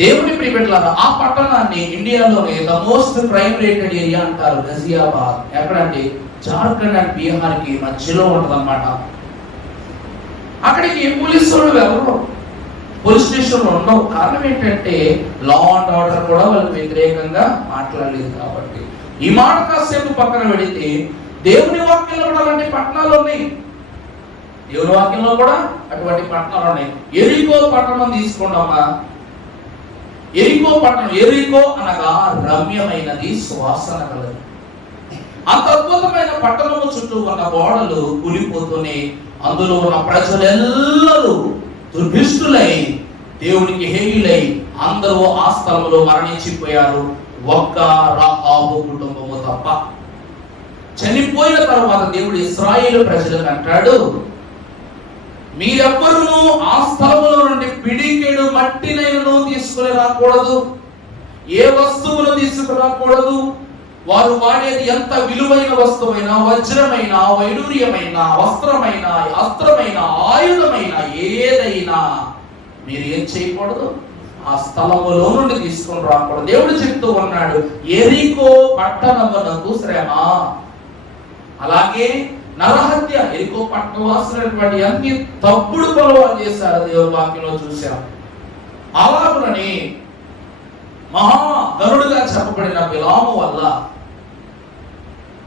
దేవుని ప్రియబిడ్డలారా, ఆ పట్టణాన్ని ఇండియాలోనే the most crime rated area అంటారు ఘజియాబాద్. ఎక్కడంటే జార్ఖండ్ అండ్ బీహార్ కి మధ్యలో ఉంటది అన్నమాట. అక్కడికి పోలీసు వాళ్ళు ఎవరు, పోలీస్ స్టేషన్లు ఉండవు. కారణం ఏంటంటే లా అండ్ ఆర్డర్ కూడా వాళ్ళకి వ్యతిరేకంగా మాట్లాడలేదు కాబట్టి. ఈ మాట కాసేపు పక్కన పెడితే దేవుని వాక్యంలో కూడా అలాంటి పట్టణాలు ఉన్నాయి. దేవుని వాక్యంలో కూడా అటువంటి పట్టణాలు ఉన్నాయి. ఎరికో పట్టణం తీసుకున్నామా. ఎరికో పట్టణం, ఎరికో అనగా రమ్యమైనది, సువాసన కలదు. అంత అద్భుతమైన పట్టణము చుట్టూ ఉన్న గోడలు కూలిపోతూనే అందులో ఉన్న ప్రజలెల్లరూ దుర్భిష్టులై దేవునికి హేయులై అందరూ ఆ స్థలంలో మరణించిపోయారు. ఒక్క రాహాబు కుటుంబము తప్ప. చనిపోయిన తర్వాత దేవుడు ఇశ్రాయేలు ప్రజలకు అంటాడు, మీరెవ్వరూ ఆ స్థలములో నుండి పిడికెడు మట్టినైనను తీసుకుని రాకూడదు, ఏ వస్తువును తీసుకురాకూడదు. వారు వాడేది ఎంత విలువైన వస్తువైనా, వజ్రమైన, వైడూర్యమైన, వస్త్రమైన, అస్త్రమైన, ఆయుధమైన ఏదైనా మీరు ఏం చేయకూడదు, ఆ స్థలములో నుండి తీసుకొని రాకూడదు. దేవుడు చెప్తూ ఉన్నాడు, ఎరికో పట్టణమునకు శ్రమ. అలాగే నరహత్య, ఎరికో పట్టణవాసులైనటువంటి అన్ని తప్పుడు పనులు చేశారు. దేవుని వాక్యంలో చూశాం. అలాగునని మహాగరుడుగా చెప్పబడిన బిలాము వల్ల,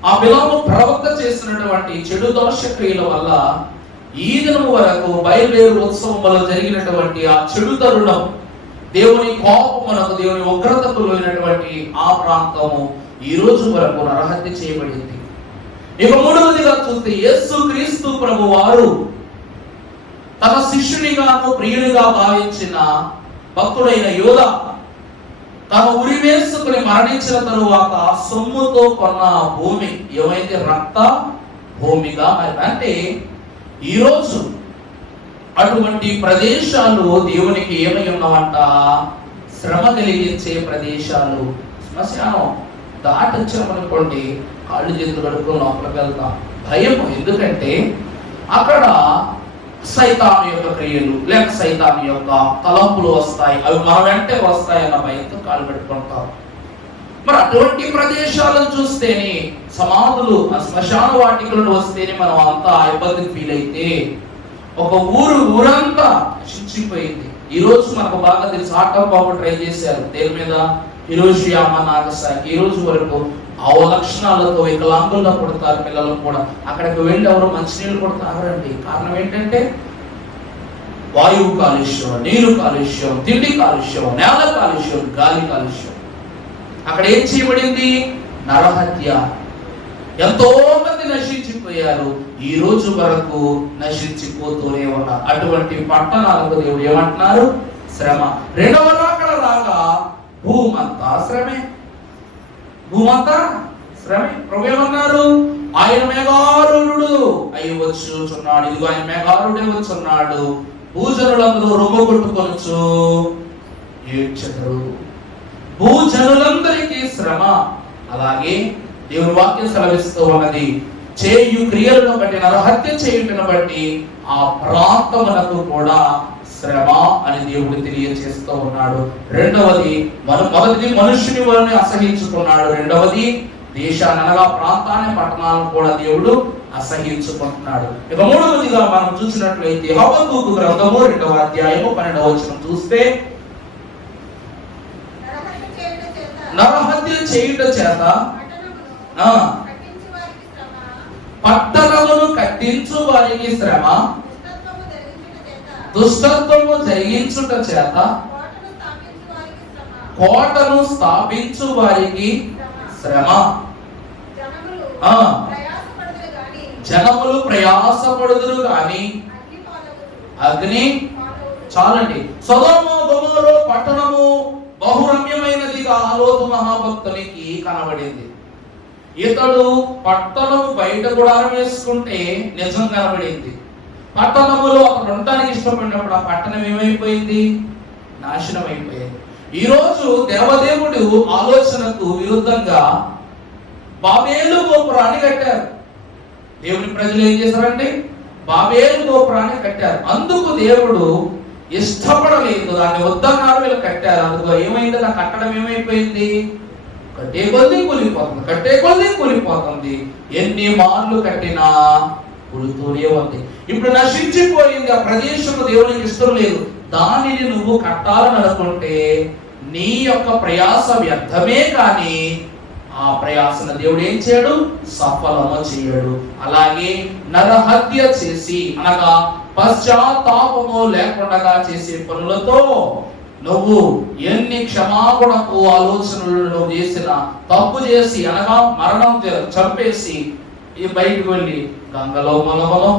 ఆ బిలాము ప్రవక్త చేసినటువంటి చెడు దోష క్రియల వల్ల ఈ దినం వరకు బయలుదేరు ఉత్సవంలో జరిగినటువంటి ఆ చెడు తరుణం, దేవుని కోపమునకు, దేవుని ఉగ్రతకు లోనటువంటి ఆ ప్రాంతము ఈ రోజు వరకు నరహత్య చేయబడింది. ఇక మూడవదిగా చూస్తే యేసు క్రీస్తు ప్రభు వారు తన శిష్యునిగాను ప్రియునిగా భావించిన భక్తుడైన యోధ తను ఉరివేసుకుని మరణించిన తరువాత సొమ్ముతో కొన్న భూమి ఏమైతే రక్త భూమిగా మరి, అంటే ఈరోజు అటువంటి ప్రదేశాలు దేవునికి ఏమై ఉన్నవంట? శ్రమ కలిగించే ప్రదేశాలు. శ్మశానం దాటొచ్చామనుకోండి, కాళ్ళు చేతులు కడుపుకొని లోపలికి వెళ్తాం. భయం, ఎందుకంటే అక్కడ సైతాను యొక్క క్రియలు లేక సైతాను యొక్క తలంపులు వస్తాయి, అవి మన వెంటే వస్తాయన్న భయంతో కాళ్ళు పెట్టుకుంటాం. మరి అటువంటి ప్రదేశాలను చూస్తేనే, సమాధులు, శ్మశాన వాటికలను వస్తేనే మనం అంతా ఇబ్బందికి ఫీల్ అయితే, ఒక ఊరంతా నశించిపోయింది. ఈ రోజు మనకు బాగా తెలిసి ఆటం బాబు ట్రై చేశారు దేని మీద, హిరోషిమా, నాగసాకి. ఈ రోజు వరకు అవలక్షణాలతో వికలాంగుల్లో పుడతారు పిల్లలు కూడా. అక్కడికి వెళ్ళి ఎవరు మంచినీళ్ళు కూడా తాగరండి. కారణం ఏంటంటే వాయువు కాలుష్యం, నీరు కాలుష్యం, తిండి కాలుష్యం, నేల కాలుష్యం, గాలి కాలుష్యం. అక్కడ ఏం చేయబడింది? నరహత్య. ఎంతో మంది నశించిపోయారు, ఈ రోజు వరకు నశించిపోతూనే ఉన్నారు. అటువంటి పట్టణాలకు దేవుడు ఏమంటున్నారు? శ్రమ. రెండవ రాకడ రాగా భూమంతా శ్రమే, భూమంతా శ్రమే. ప్రభు ఏమన్నారు? ఆయన మేఘారుడు అయి వచ్చుచున్నాడు. ఇదిగో ఆయన మేఘారుడే వచ్చున్నాడు, భూజనులందరూ రొమ్ము కొట్టుకొనొచ్చు ఏడ్చెదరు. భూజనులందరికీ శ్రమ. అలాగే దేవుని వాక్యం సెలవిస్తూ ఉన్నది, చేయు క్రియలను బట్టి, నరహత్య చేయుటను బట్టి ఆ ప్రాంతమునకు కూడా శ్రమ అని దేవుడు తెలియజేస్తూ ఉన్నాడు. రెండవది, మొదటిది మనుషుని వారిని అసహించుకున్నాడు. రెండవది, దేశాన్ని అనగా ప్రాంతాన్ని, పట్టణాలను కూడా దేవుడు అసహించుకుంటున్నాడు. ఇక మూడవదిగా మనం చూసినట్లయితే హబక్కూకు గ్రంథము 2వ అధ్యాయము 12వ వచనం చూస్తే, నరహత్య చేయుట చేత పట్టణమును కట్టించు వారికి శ్రమ, దుష్టత్వము జరిగించుట చేత కోటను స్థాపించు వారికి శ్రమ. జనములు ప్రయాసపడుదురు గాని అగ్ని. చాలండి. సొదొమ గొమొర పట్టణము బహురమ్యమైనదిగా లోతు మహాభక్తునికి కనబడింది. ఇతడు పట్టణము బయట గుడారం వేసుకుంటే నిజం కనబడింది. పట్టణములో అక్కడ ఉండడానికి ఇష్టపడినప్పుడు ఆ పట్టణం ఏమైపోయింది? నాశనం అయిపోయింది. ఈరోజు దేవదేవుడు ఆలోచనకు విరుద్ధంగా బాబేలు గోపురాన్ని కట్టారు. దేవుని ప్రజలు ఏం చేశారంటే బాబేలు గోపురాన్ని కట్టారు. అందుకు దేవుడు ఇష్టపడలేదు, దాన్ని వద్దన్నారు, వీళ్ళు కట్టారు. అందుకు ఏమైంది? ఆ కట్టడం ఏమైపోయింది? కట్టే కొద్ది కూలిపోతుంది, కట్టే కొద్ది కూలిపోతుంది. ఎన్ని మార్లు కట్టినా కూలుతూనే ఉంది. ఇప్పుడు నశించిపోయింది ఆ ప్రదేశం. దేవునికి ఇష్టం లేదు. దానిని నువ్వు కట్టాలని అనుకుంటే నీ యొక్క ప్రయాస వ్యర్థమే, కానీ ఆ ప్రయాసను దేవుడు ఏం చేయడు? సఫలము చేయడు. అలాగే నరహత్య చేసి, అనగా పశ్చాత్తాపము లేకుండా చేసే పనులతో నువ్వు ఎన్ని క్షమాగుణకు ఆలోచనలు నువ్వు చేసిన, తప్పు చేసి అనగా మరణం చంపేసి ఈ బయటకు వెళ్ళి గంగలో మొలమలో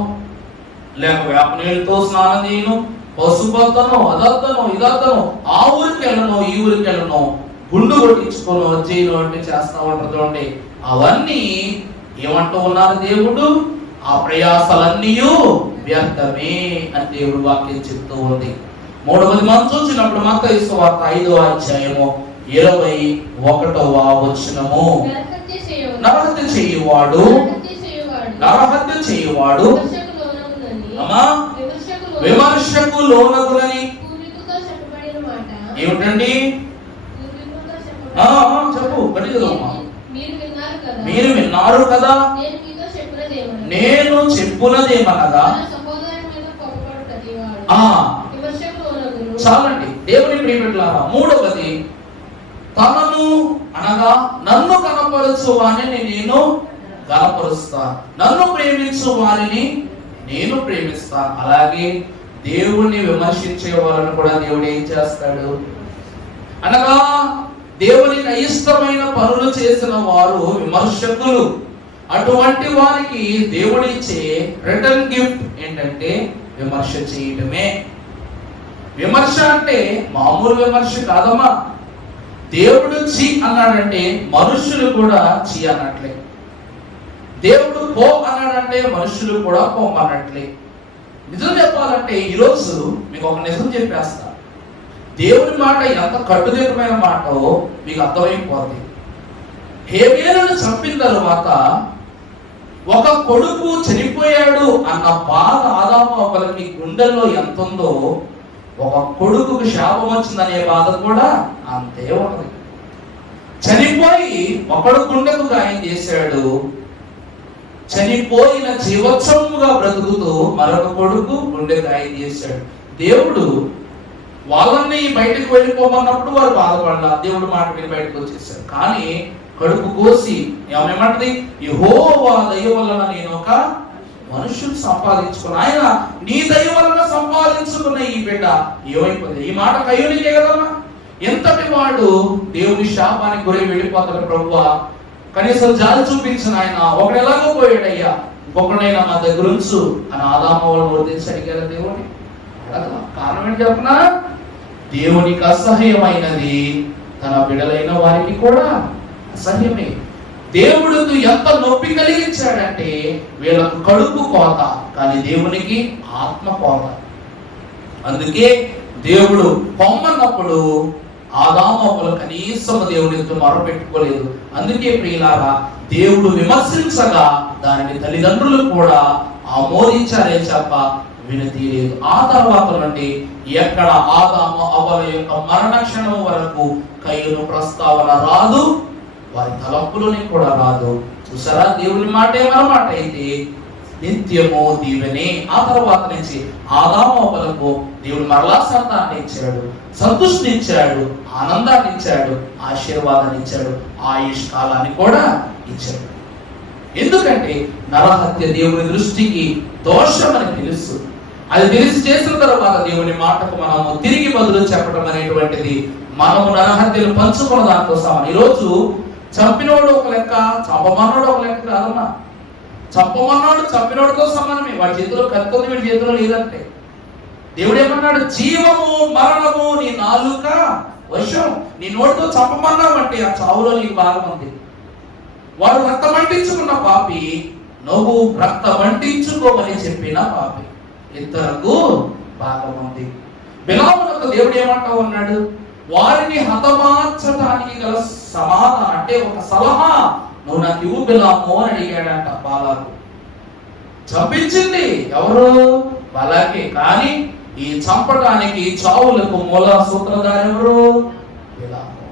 లేక వేప నీళ్ళతో స్నానం చేయను, పసుపత్తను, అదత్తను, ఇదత్తను, ఆ ఊరికి వెళ్ళను, ఈ ఊరికి వెళ్ళను, గుండు కొట్టించుకొని వచ్చేయను అంటే చేస్తా ఉంటారు చూడండి. అవన్నీ ఏమంటూ ఉన్నారు దేవుడు? ఆ ప్రయాసాలన్నీ వ్యర్థమే అని దేవుడు వాక్యం చెప్తూ ఉంది. మూడవది మనం చూసినప్పుడు మత్తయి సువార్త 5వ అధ్యాయము 21వ వచనము, నరహత్య చేయువాడు విమర్శకు లోనగునని. ఏమిటండి? చెప్పు, మీరు విన్నారు కదా, నేను చెప్పున్నదేమనగా చాలండి. దేవుని ప్రియమిట్లారా, మూడవది తనను అనగా నన్ను కనపరచు వారిని నేను గనపరుస్తాను, నన్ను ప్రేమించు వారిని నేను ప్రేమిస్తాను. అలాగే దేవుణ్ణి విమర్శించే వాళ్ళని కూడా దేవుడు ఏం చేస్తాడు అనగా, దేవునికి అయిష్టమైన పనులు చేసిన వారు విమర్శకులు. అటువంటి వారికి దేవుడిచ్చే రిటర్న్ గిఫ్ట్ ఏంటంటే విమర్శ చేయటమే. విమర్శ అంటే మామూలు విమర్శ కాదమ్మా. దేవుడు చి అన్నాడంటే మనుషులు కూడా చి అన్నట్లే. దేవుడు పో అన్నాడంటే మనుషులు కూడా పోమన్నట్లే. నిజం చెప్పాలంటే ఈరోజు మీకు ఒక నిజం చెప్పేస్తా. దేవుని మాట ఎంత కట్టుదిట్టమైన మాటో మీకు అర్థమైపోతుంది. హేబేలును చంపిన తరువాత ఒక కొడుకు చనిపోయాడు అన్న బాధ ఆదాము అవ్వలకి గుండెల్లో ఎంత ఉందో, ఒక కొడుకుకి శాపం వచ్చిందనే బాధ కూడా అంతే ఉన్నది. చనిపోయి ఒకడు గుండెకు గాయం చేశాడు, చనిపోయిన జీవోత్సవముగా బ్రతుకుతూ మరొక కొడుకు గుండె గాయం చేశాడు. దేవుడు వాళ్ళని బయటకు వెళ్ళిపోమన్నప్పుడు వారు బాధపడాల. దేవుడు మాట విని బయటకు వచ్చేసారు. కానీ కడుపు కోసి ఏమంటది, యెహోవా దయ వలన నేను ఒక మనుషుని సంపాదించుకున్నా. ఆయన నీ దయ వలన సంపాదించుకున్న ఈ బిడ్డ ఏమైపోతుంది? ఈ మాట కయ్యూనికే కదమ్మా. ఎంతటి వాడు దేవుని శాపానికి గురై వెళ్ళిపోతాడు. ప్రభువా కనీసం జాలి చూపించిన ఆయన ఒకడు ఎలాగో పోయాడయ్యా, ఇంకొకడైనా మా దగ్గర ఉంచు అని ఆదాము వాళ్ళు వర్తించి అడిగారు దేవుని. కారణం ఏంటి చెప్పనా? దేవునికి అసహ్యమైనది తన బిడ్డలైన వారికి కూడా అసహ్యమే. దేవుడికి ఎంత నొప్పి కలిగించాడంటే వీళ్ళకు కడుపు కోత, కానీ దేవునికి ఆత్మ కోత. అందుకే దేవుడు పొమ్మన్నప్పుడు ఆదాము కనీసం దేవుడితో మొరపెట్టుకోలేదు. అందుకే ప్రియులారా, దేవుడు విమర్శించగా దానిని తల్లిదండ్రులు కూడా ఆమోదించారే తప్ప వినతీయలేదు. ఆ తర్వాత నుండి ఎక్కడ ఆదాము అవ్వల యొక్క మరణ క్షణం వరకు కయ్యూను ప్రస్తావన రాదు, వారి తలంపులోని కూడా రాదు. చూసారా, దేవుని మాటే మన మాట అయితే నిత్యము దీవెనే. ఆ తర్వాత నుంచి ఆదాము అవ్వలకు దేవుడు మరలా సంతానాన్ని ఇచ్చాడు, సంతృష్టి ఇచ్చాడు, ఆనందాన్ని ఇచ్చాడు, ఆశీర్వాదాన్ని ఇచ్చాడు, ఆయుష్ కాలాన్ని కూడా ఇచ్చాడు. ఎందుకంటే నరహత్య దేవుని దృష్టికి దోషమని తెలుసు. అది తెలిసి చేసిన తర్వాత దేవుని మాటకు మనము తిరిగి బదులు చెప్పడం అనేటువంటిది మనము నరహత్యలు పంచుకున్న దాంతో సమానం. ఈరోజు చంపినోడు ఒక లెక్క, చంపమన్నాడు ఒక లెక్క కాదమ్మా. చంపమన్నాడు చంపినోడితో సమానమే. వాడి చేతిలో కత్తి, వీడి చేతిలో లేదంటే. దేవుడు ఏమన్నాడు? జీవము మరణము నీ నాలుక వశం. నీ నోటితో చంపమన్నావంటే ఆ చావులో నీకు భాగం ఉంది. వాడు రక్తం అంటించుకున్న పాపి, నువ్వు రక్తం అంటించుకోమని చెప్పిన పాపి, ఇద్దరకు భాగం ఉంది. బిలామునకు దేవుడు ఏమంటా ఉన్నాడు? వారిని హతమార్చడానికి గల సమాధానం అంటే ఒక సలహా నువ్వు నాకు ఇవ్వు బిలాము అని అడిగాడంట. బాలాకు చంపించింది ఎవరు? బాలాకే. కానీ ఈ చంపడానికి చావులకు మూల సూత్రధారి ఎవరు? బిలాము.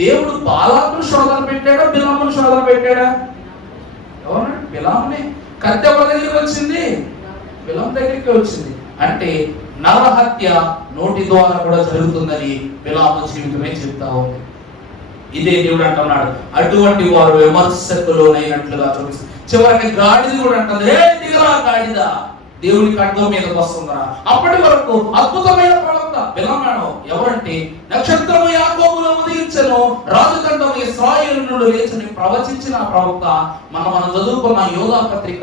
దేవుడు బాలాకును శోధన పెట్టాడా, బిలామును శోధన పెట్టాడా? ఎవరండి? బిలామునే. కత్తి ఎవరి దగ్గరికి వచ్చింది? బిలాము దగ్గరికి వచ్చింది. అంటే నరహత్య నోటి ద్వారా కూడా జరుగుతుందని బిలాము జీవితమే చెప్తా ఉంది. ఇదే దేవుడు అంటున్నాడు, అటువంటి వారు విమర్శకులోనైనట్లుగా చూపిస్తుంది. చివరికి గాడిద కూడా అంటుంది, రే దిగరా గాడిద, దేవుని ఖడ్గం మీదకి వస్తుందా. అప్పటి వరకు అద్భుతమైన ప్రవక్త బిలాము. ఎవరంటే నక్షత్రము యాకోబులో ఉదయించెను, రాజదండము ఇశ్రాయేలు నుండి లేచని ప్రవచించిన ప్రవక్త. మనం చదువుకున్న యోధా పత్రిక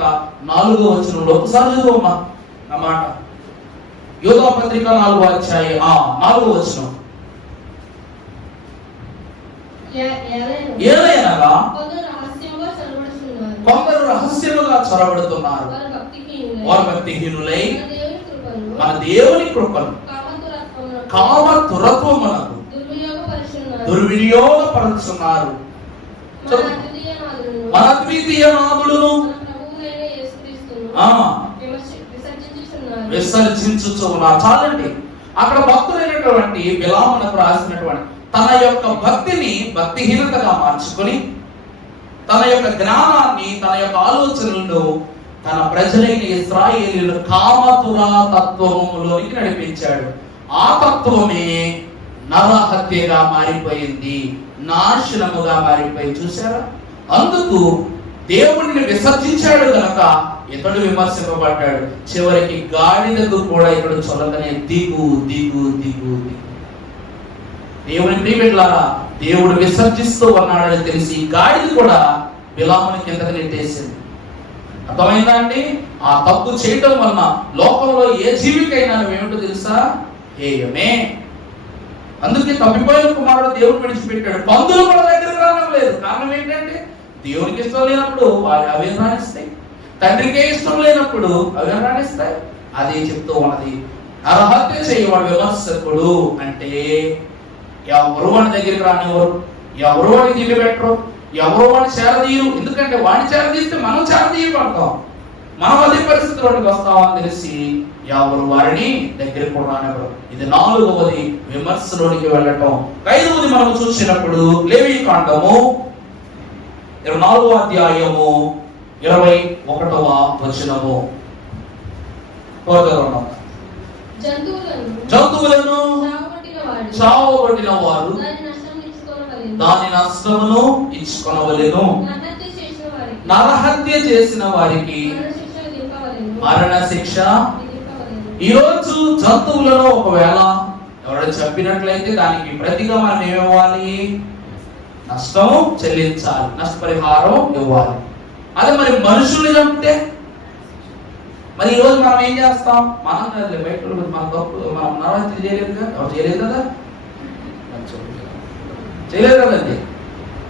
4వ వచనంలో ఒకసారి చదువుమా అన్నమాట. యోధా పత్రిక 4వ అధ్యాయం 4వ వచనం. ఏలయనగా కొందరు రహస్యముగా చొరబడుతున్నారు, వారు భక్తిహీనులై మన దేవుని కృపను కామతురత్వమునకు దుర్వినియోగపరుచున్నారు. మన అద్వితీయ నాథుడును విసర్జించుచున్నారు. చాలండి. అక్కడ భక్తులైనటువంటి బిలామునకు రాసినటువంటి తన యొక్క భక్తిని భక్తిహీనతగా మార్చుకొని, తన యొక్క జ్ఞానాన్ని, తన యొక్క ఆలోచనలను తన ప్రజలైన ఇశ్రాయేలీయులను కామతురా తత్వములోనికి నడిపించాడు. ఆ తత్వమే నరహత్యగా మారిపోయింది, నాశనముగా మారిపోయి. చూసారా? అందుకు దేవుడిని విసర్జించాడు కనుక ఇతడు విమర్శింపబడ్డాడు. చివరికి గాడిదకు కూడా ఇతడు చొలకనే దిగు దిగు దిగు దిగు. దేవుని ప్రియబిడ్డలారా, దేవుడు విసర్జిస్తూ ఉన్నాడని తెలిసి గాడిద కూడా బిలాముని కిందకి నెట్టేసింది. అర్థమైందా అండి? ఆ తప్పు చేయటం వలన లోకంలో ఏ జీవికైనా ఏమిటో తెలుసా? హేయమే. అందుకే తప్పిపోయిన కుమారుడు దేవుడు విడిచిపెట్టాడు. పందులు కూడా దగ్గరకు రావడం లేదు. కారణం ఏంటంటే దేవునికి ఇష్టం లేనప్పుడు అవి రాణిస్తాయి, తండ్రికే ఇష్టం లేనప్పుడు అవి రాణిస్తాయి. అదే చెప్తూ ఉన్నది. నరహత్య చేయవాడు విమర్శకుడు అంటే ఎవరు వాడి దగ్గరికి రానివ్వరు, ఎవరు వాడికి తిండి పెట్టరు, ఎవరు వాడిని చేరదీయరు. ఎందుకంటే వాడిని చేరదీస్తే మనం చేరదీయబడతాం, మనం అదే పరిస్థితిలోకి వస్తామని తెలిసి ఎవరు వారిని దగ్గరికి కూడా రానివ్వరు. ఇది 4వది, విమర్శలోనికి వెళ్ళటం. 5వది మనం చూసినప్పుడు లేవీకాండము 24వ అధ్యాయము 21వ వచనము. జంతువులను చావగొట్టిన వారు దాని నష్టమును ఇచ్చుకొనవలెను. నరహత్య చేసిన వారికి మరణ శిక్ష. ఈరోజు జంతువులను ఒకవేళ ఎవరైనా చంపినట్లయితే దానికి ప్రతిగా మనం ఏమివ్వాలి? నష్టం చెల్లించాలి, నష్టపరిహారం ఇవ్వాలి. అదే మరి మనుషుల్ని చంపితే మరి ఈరోజు మనం ఏం చేస్తాం? మనం బయట మన తప్పు, మనం నరహత్య చేయలేదు కదా, ఎవరు చేయలేదు కదా, చేయలేదు కదండి.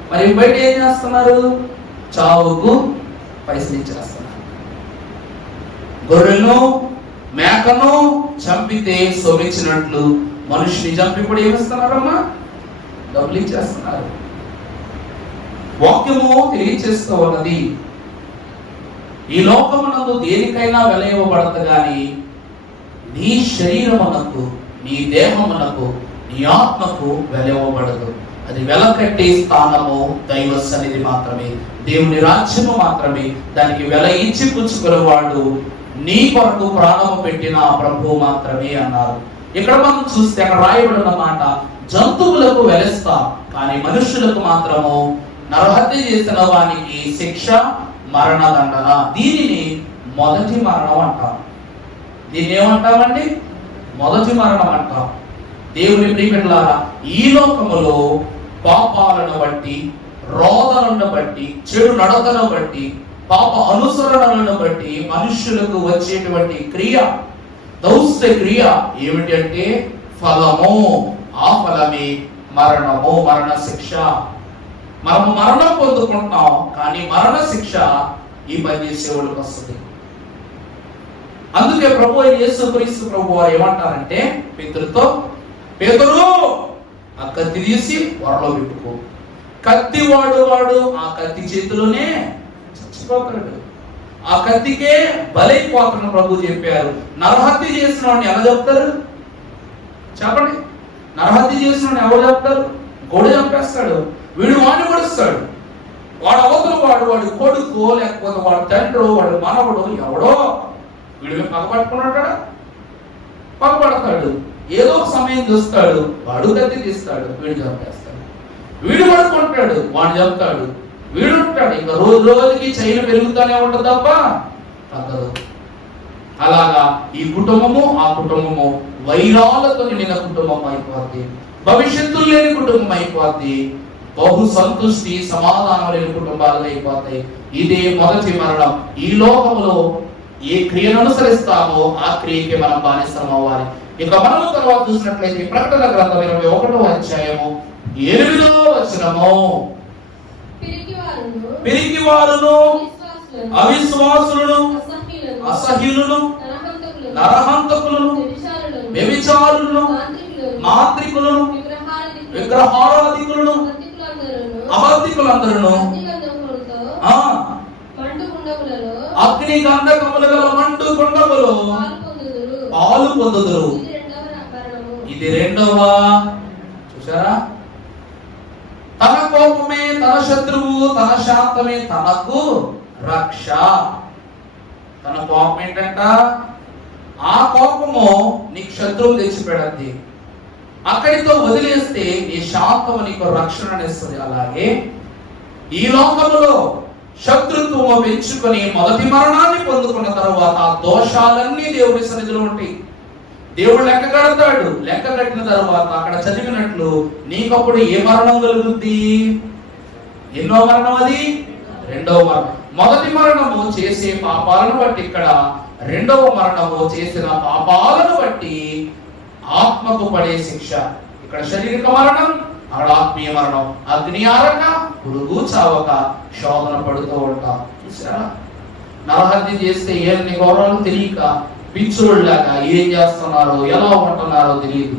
మరి బయట ఏం చేస్తున్నారు? చావుకు పైసలు ఇచ్చేస్తున్నారు. గొర్రెలను మేకను చంపితే సొమించినట్లు మనుషుని చంపి కూడా ఏమిస్తున్నారమ్మా? డబ్బులు ఇచ్చేస్తున్నారు. వాక్యము తెలియచేస్తూ ఉన్నది, ఈ లోకమునందు దేనికైనా వెల ఇవ్వబడదు గాని నీ శరీరమునకు, నీ దేహమునకు, నీ ఆత్మకు వెల ఇవ్వబడదు. అది వెల కట్టే స్థానము దైవ సన్నిధి మాత్రమే, దేవుని రాజ్యము మాత్రమే. దానికి వెల ఇచ్చి పుచ్చుకునేవాడు నీ కొరకు ప్రాణము పెట్టిన ప్రభువు మాత్రమే అన్నారు. ఇక్కడ మనం చూస్తే అక్కడ రాయబడిన మాట, జంతువులకు వెలిస్తాం కానీ మనుషులకు మాత్రము నరహత్య చేసిన వానికి శిక్ష మరణదండన. దీనిని మొదటి మరణం అంటాం. దీన్ని ఏమంటామండి? మొదటి మరణం అంటాం. దేవుని ప్రియబిడ్డలారా, ఈ లోకములో పాపాలను బట్టి, రోదనను బట్టి, చెడు నడతను బట్టి, పాప అనుసరణలను బట్టి మనుష్యులకు వచ్చేటువంటి క్రియ, దౌష్ట్య క్రియ ఏమిటంటే ఫలము. ఆ ఫలమే మరణము, మరణ శిక్ష. మనము మరణం పొందుకుంటాం కానీ మరణ శిక్ష ఈ పని చేసేవాళ్ళకి వస్తుంది. అందుకే ప్రభు యేసుక్రీస్తు ప్రభు వారు ఏమంటారంటే పేతురుతో, పేతురు ఆ కత్తి తీసి వరలో పెట్టుకో. కత్తి వాడు ఆ కత్తి చేతిలోనే చచ్చిపోతాడు, ఆ కత్తికే బలైపోతున్న ప్రభు చెప్పారు. నరహత్య చేసిన వాడిని ఎలా చెప్తారు చెప్పండి? నరహత్య చేసిన వాడిని ఎవరు చెప్తారు? గోడ చంపేస్తాడు, వీడు వాడిని పడుస్తాడు. వాడు అవతల వాడి కొడుకు, లేకపోతే వాడు తండ్రి, వాడు మనవడు, ఎవడో వీడు పగపట్టుకున్నాడా? పగపడతాడు. ఏదో ఒక సమయం చూస్తాడు, వాడు కత్తి తీస్తాడు, వీడు చంపేస్తాడు. వీడు పడుకుంటాడు, వాడు చంపుతాడు. వీడు ఉంటాడు, ఇంకా రోజు రోజుకి చైలు పెరుగుతూనే ఉంటుంది తప్ప తగ్గదు. అలాగా ఈ కుటుంబము ఆ కుటుంబము వైరాలతో నిండిన కుటుంబం అయిపోద్ది, భవిష్యత్తు లేని కుటుంబం అయిపోద్ది, బహు సంతుష్టి సమాధానం లేని కుటుంబాలు అయిపోతాయి. ఇదే మొదటి మరణం. ఈ లోకములో ఏ క్రియను అనుసరిస్తామో ఆ క్రియకి మనం బానిసం అవ్వాలి. ఇక మనం తర్వాత చూసినట్లయితే ప్రకటన గ్రంథం 21వ అధ్యాయము 8వ వచనము, పిరికివారును, అవిశ్వాసులను, అసహ్యులను, నరహంతకులను, వ్యభిచారులను, మాంత్రికులను, విగ్రహారాధికులను, అబద్ధికులందరూ అగ్ని గంధకములు గల మండు కొండములో పాలు పొందుదురు. ఇది రెండవ. చూసారా? తన కోపమే తన శత్రువు, తన శాంతమే తనకు రక్ష. తన కోపం ఏంటంట? ఆ కోపము నీకు శత్రువు తెచ్చిపెడద్ది. అక్కడితో వదిలేస్తే నీ శాంతము నీకు రక్షణనిస్తుంది. అలాగే ఈ లోకములో శత్రుత్వము పెంచుకొని మొదటి మరణాన్ని పొందుకున్న తరువాత దోషాలన్నీ దేవుడి సన్నిధిలో ఉంటాయి. దేవుడు లెక్క కడతాడు. లెక్క కట్టిన తర్వాత అక్కడ చదివినట్లు నీకప్పుడు ఏ మరణం కలుగుద్ది? ఎన్నో మరణం అది? రెండవ మరణం. మొదటి మరణము చేసే పాపాలను బట్టి ఇక్కడ, రెండవ మరణము చేసిన పాపాలను బట్టి ఆత్మకు పడే శిక్ష. ఇక్కడ శారీరక మరణం, అక్కడ ఆత్మీయ మరణం. అగ్ని ఆరక, పురుగు చావక శోధన పడుతూ ఉంటాం. చూసారా? నరహత్య చేస్తే ఎన్ని గౌరవాలు తెలియక పిచ్చులాగా ఏం చేస్తున్నారో, ఎలా ఉంటున్నారో తెలియదు,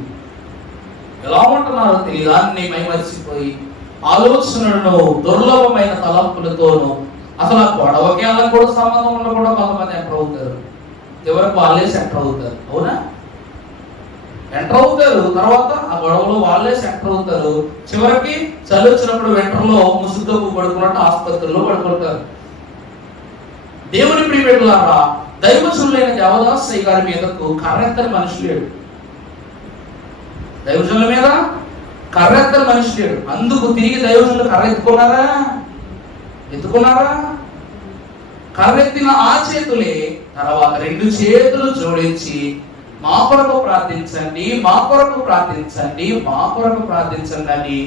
అన్ని మైమరిచిపోయి ఆలోచనలను దుర్లభమైన తలంపులతోనూ అసలు ఆ గొడవకి అలా కూడా సంబంధం ఉన్న కూడా కొంతమంది ఎంటర్ అవుతారు. చివరికి వాళ్ళే సెంటర్ అవుతారు. అవునా? ఎంటర్ అవుతారు. తర్వాత ఆ గొడవలో వాళ్ళే సెంటర్ అవుతారు. చివరికి చలి వచ్చినప్పుడు వెంటర్లో ముసుగుతో పడుకున్నట్టు ఆసుపత్రిలో పడుకుంటారు. దేవుని ప్రియబిడ్డలారా, దైవజనులైన దేవదాసయ్య గారి మీదకు కర్రెత్తని మనిషి లేడు. దైవజనుల మీద కర్రెత్తని మనిషి లేడు. అందుకు తిరిగి దైవజనులు కర్ర ఎత్తుకున్నారా? కర్రెత్తిన ఆ చేతులే తర్వాత రెండు చేతులు జోడించి మా కొరకు ప్రార్థించండి అని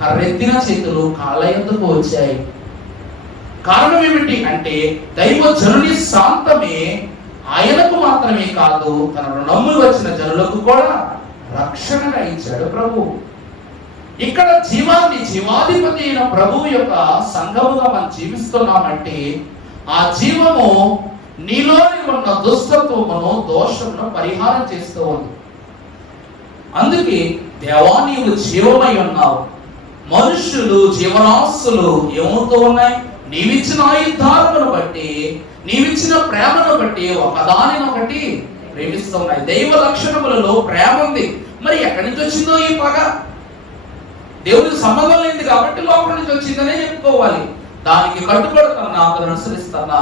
కర్రెత్తిన చేతులు కాళ్ళ యొద్దకు వచ్చాయి. కారణం ఏమిటి అంటే దైవజనుని శాంతమే ఆయనకు మాత్రమే కాదు, తనను నమ్మి వచ్చిన జనులకు కూడా రక్షణగా ఇచ్చాడు ప్రభు. ఇక్కడ జీవాధిపతి అయిన ప్రభువు యొక్క సంఘముగా మనం జీవిస్తున్నామంటే ఆ జీవము నీలోని ఉన్న దుష్టత్వమును, దోషమును పరిహారం చేస్తూ ఉంది. అందుకే దేవా నీవు జీవమై ఉన్నావు. మనుషులు, జీవరాశులు ఏమవుతూ ఉన్నాయి? నీవిచ్చిన ఆయుధాలను బట్టి, నీవిచ్చిన ప్రేమను బట్టి ఒకదానినొకటి ప్రేమిస్తూ ఉన్నాయి. దైవ లక్షణములలో ప్రేమ ఉంది. మరి ఎక్కడి నుంచి వచ్చిందో ఈ పగ? దేవుడికి సంబంధం లేదు కాబట్టి లోపల నుంచి వచ్చిందనే చెప్పుకోవాలి. దానికి కట్టుబడుతున్నా, అతను అనుసరిస్తున్నా.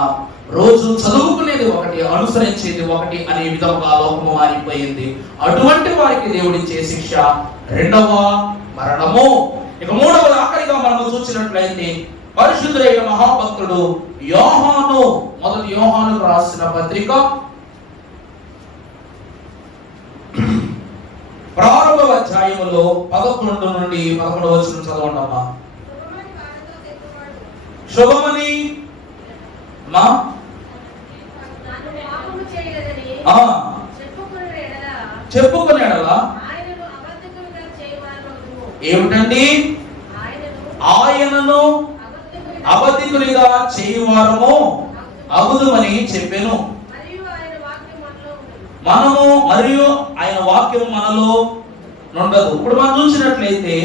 రోజు చదువుకునేది ఒకటి, అనుసరించేది ఒకటి అనే విధంగా లోకము మారిపోయింది. అటువంటి వారికి దేవుడిచ్చే శిక్ష రెండవ మరణము. ఇక మూడవ ఆఖరిగా మనము చూసినట్లయితే పరిశుద్ధుడైన మహాభక్తుడు యోహాను, మొదటి యోహాను రాసిన పత్రిక ప్రారంభ అధ్యాయములో 11 నుండి 11 వచనం చదవండమ్మా. శుభమని చెప్పుకునేలా ఏమిటండి? ఆయనను అబద్ధికునిగా చేయువారము అగుదుమని చెప్పెను. మనము మరియు ఆయన వాక్యం మనలో నుండదు. ఇప్పుడు మనం చూసినట్లయితే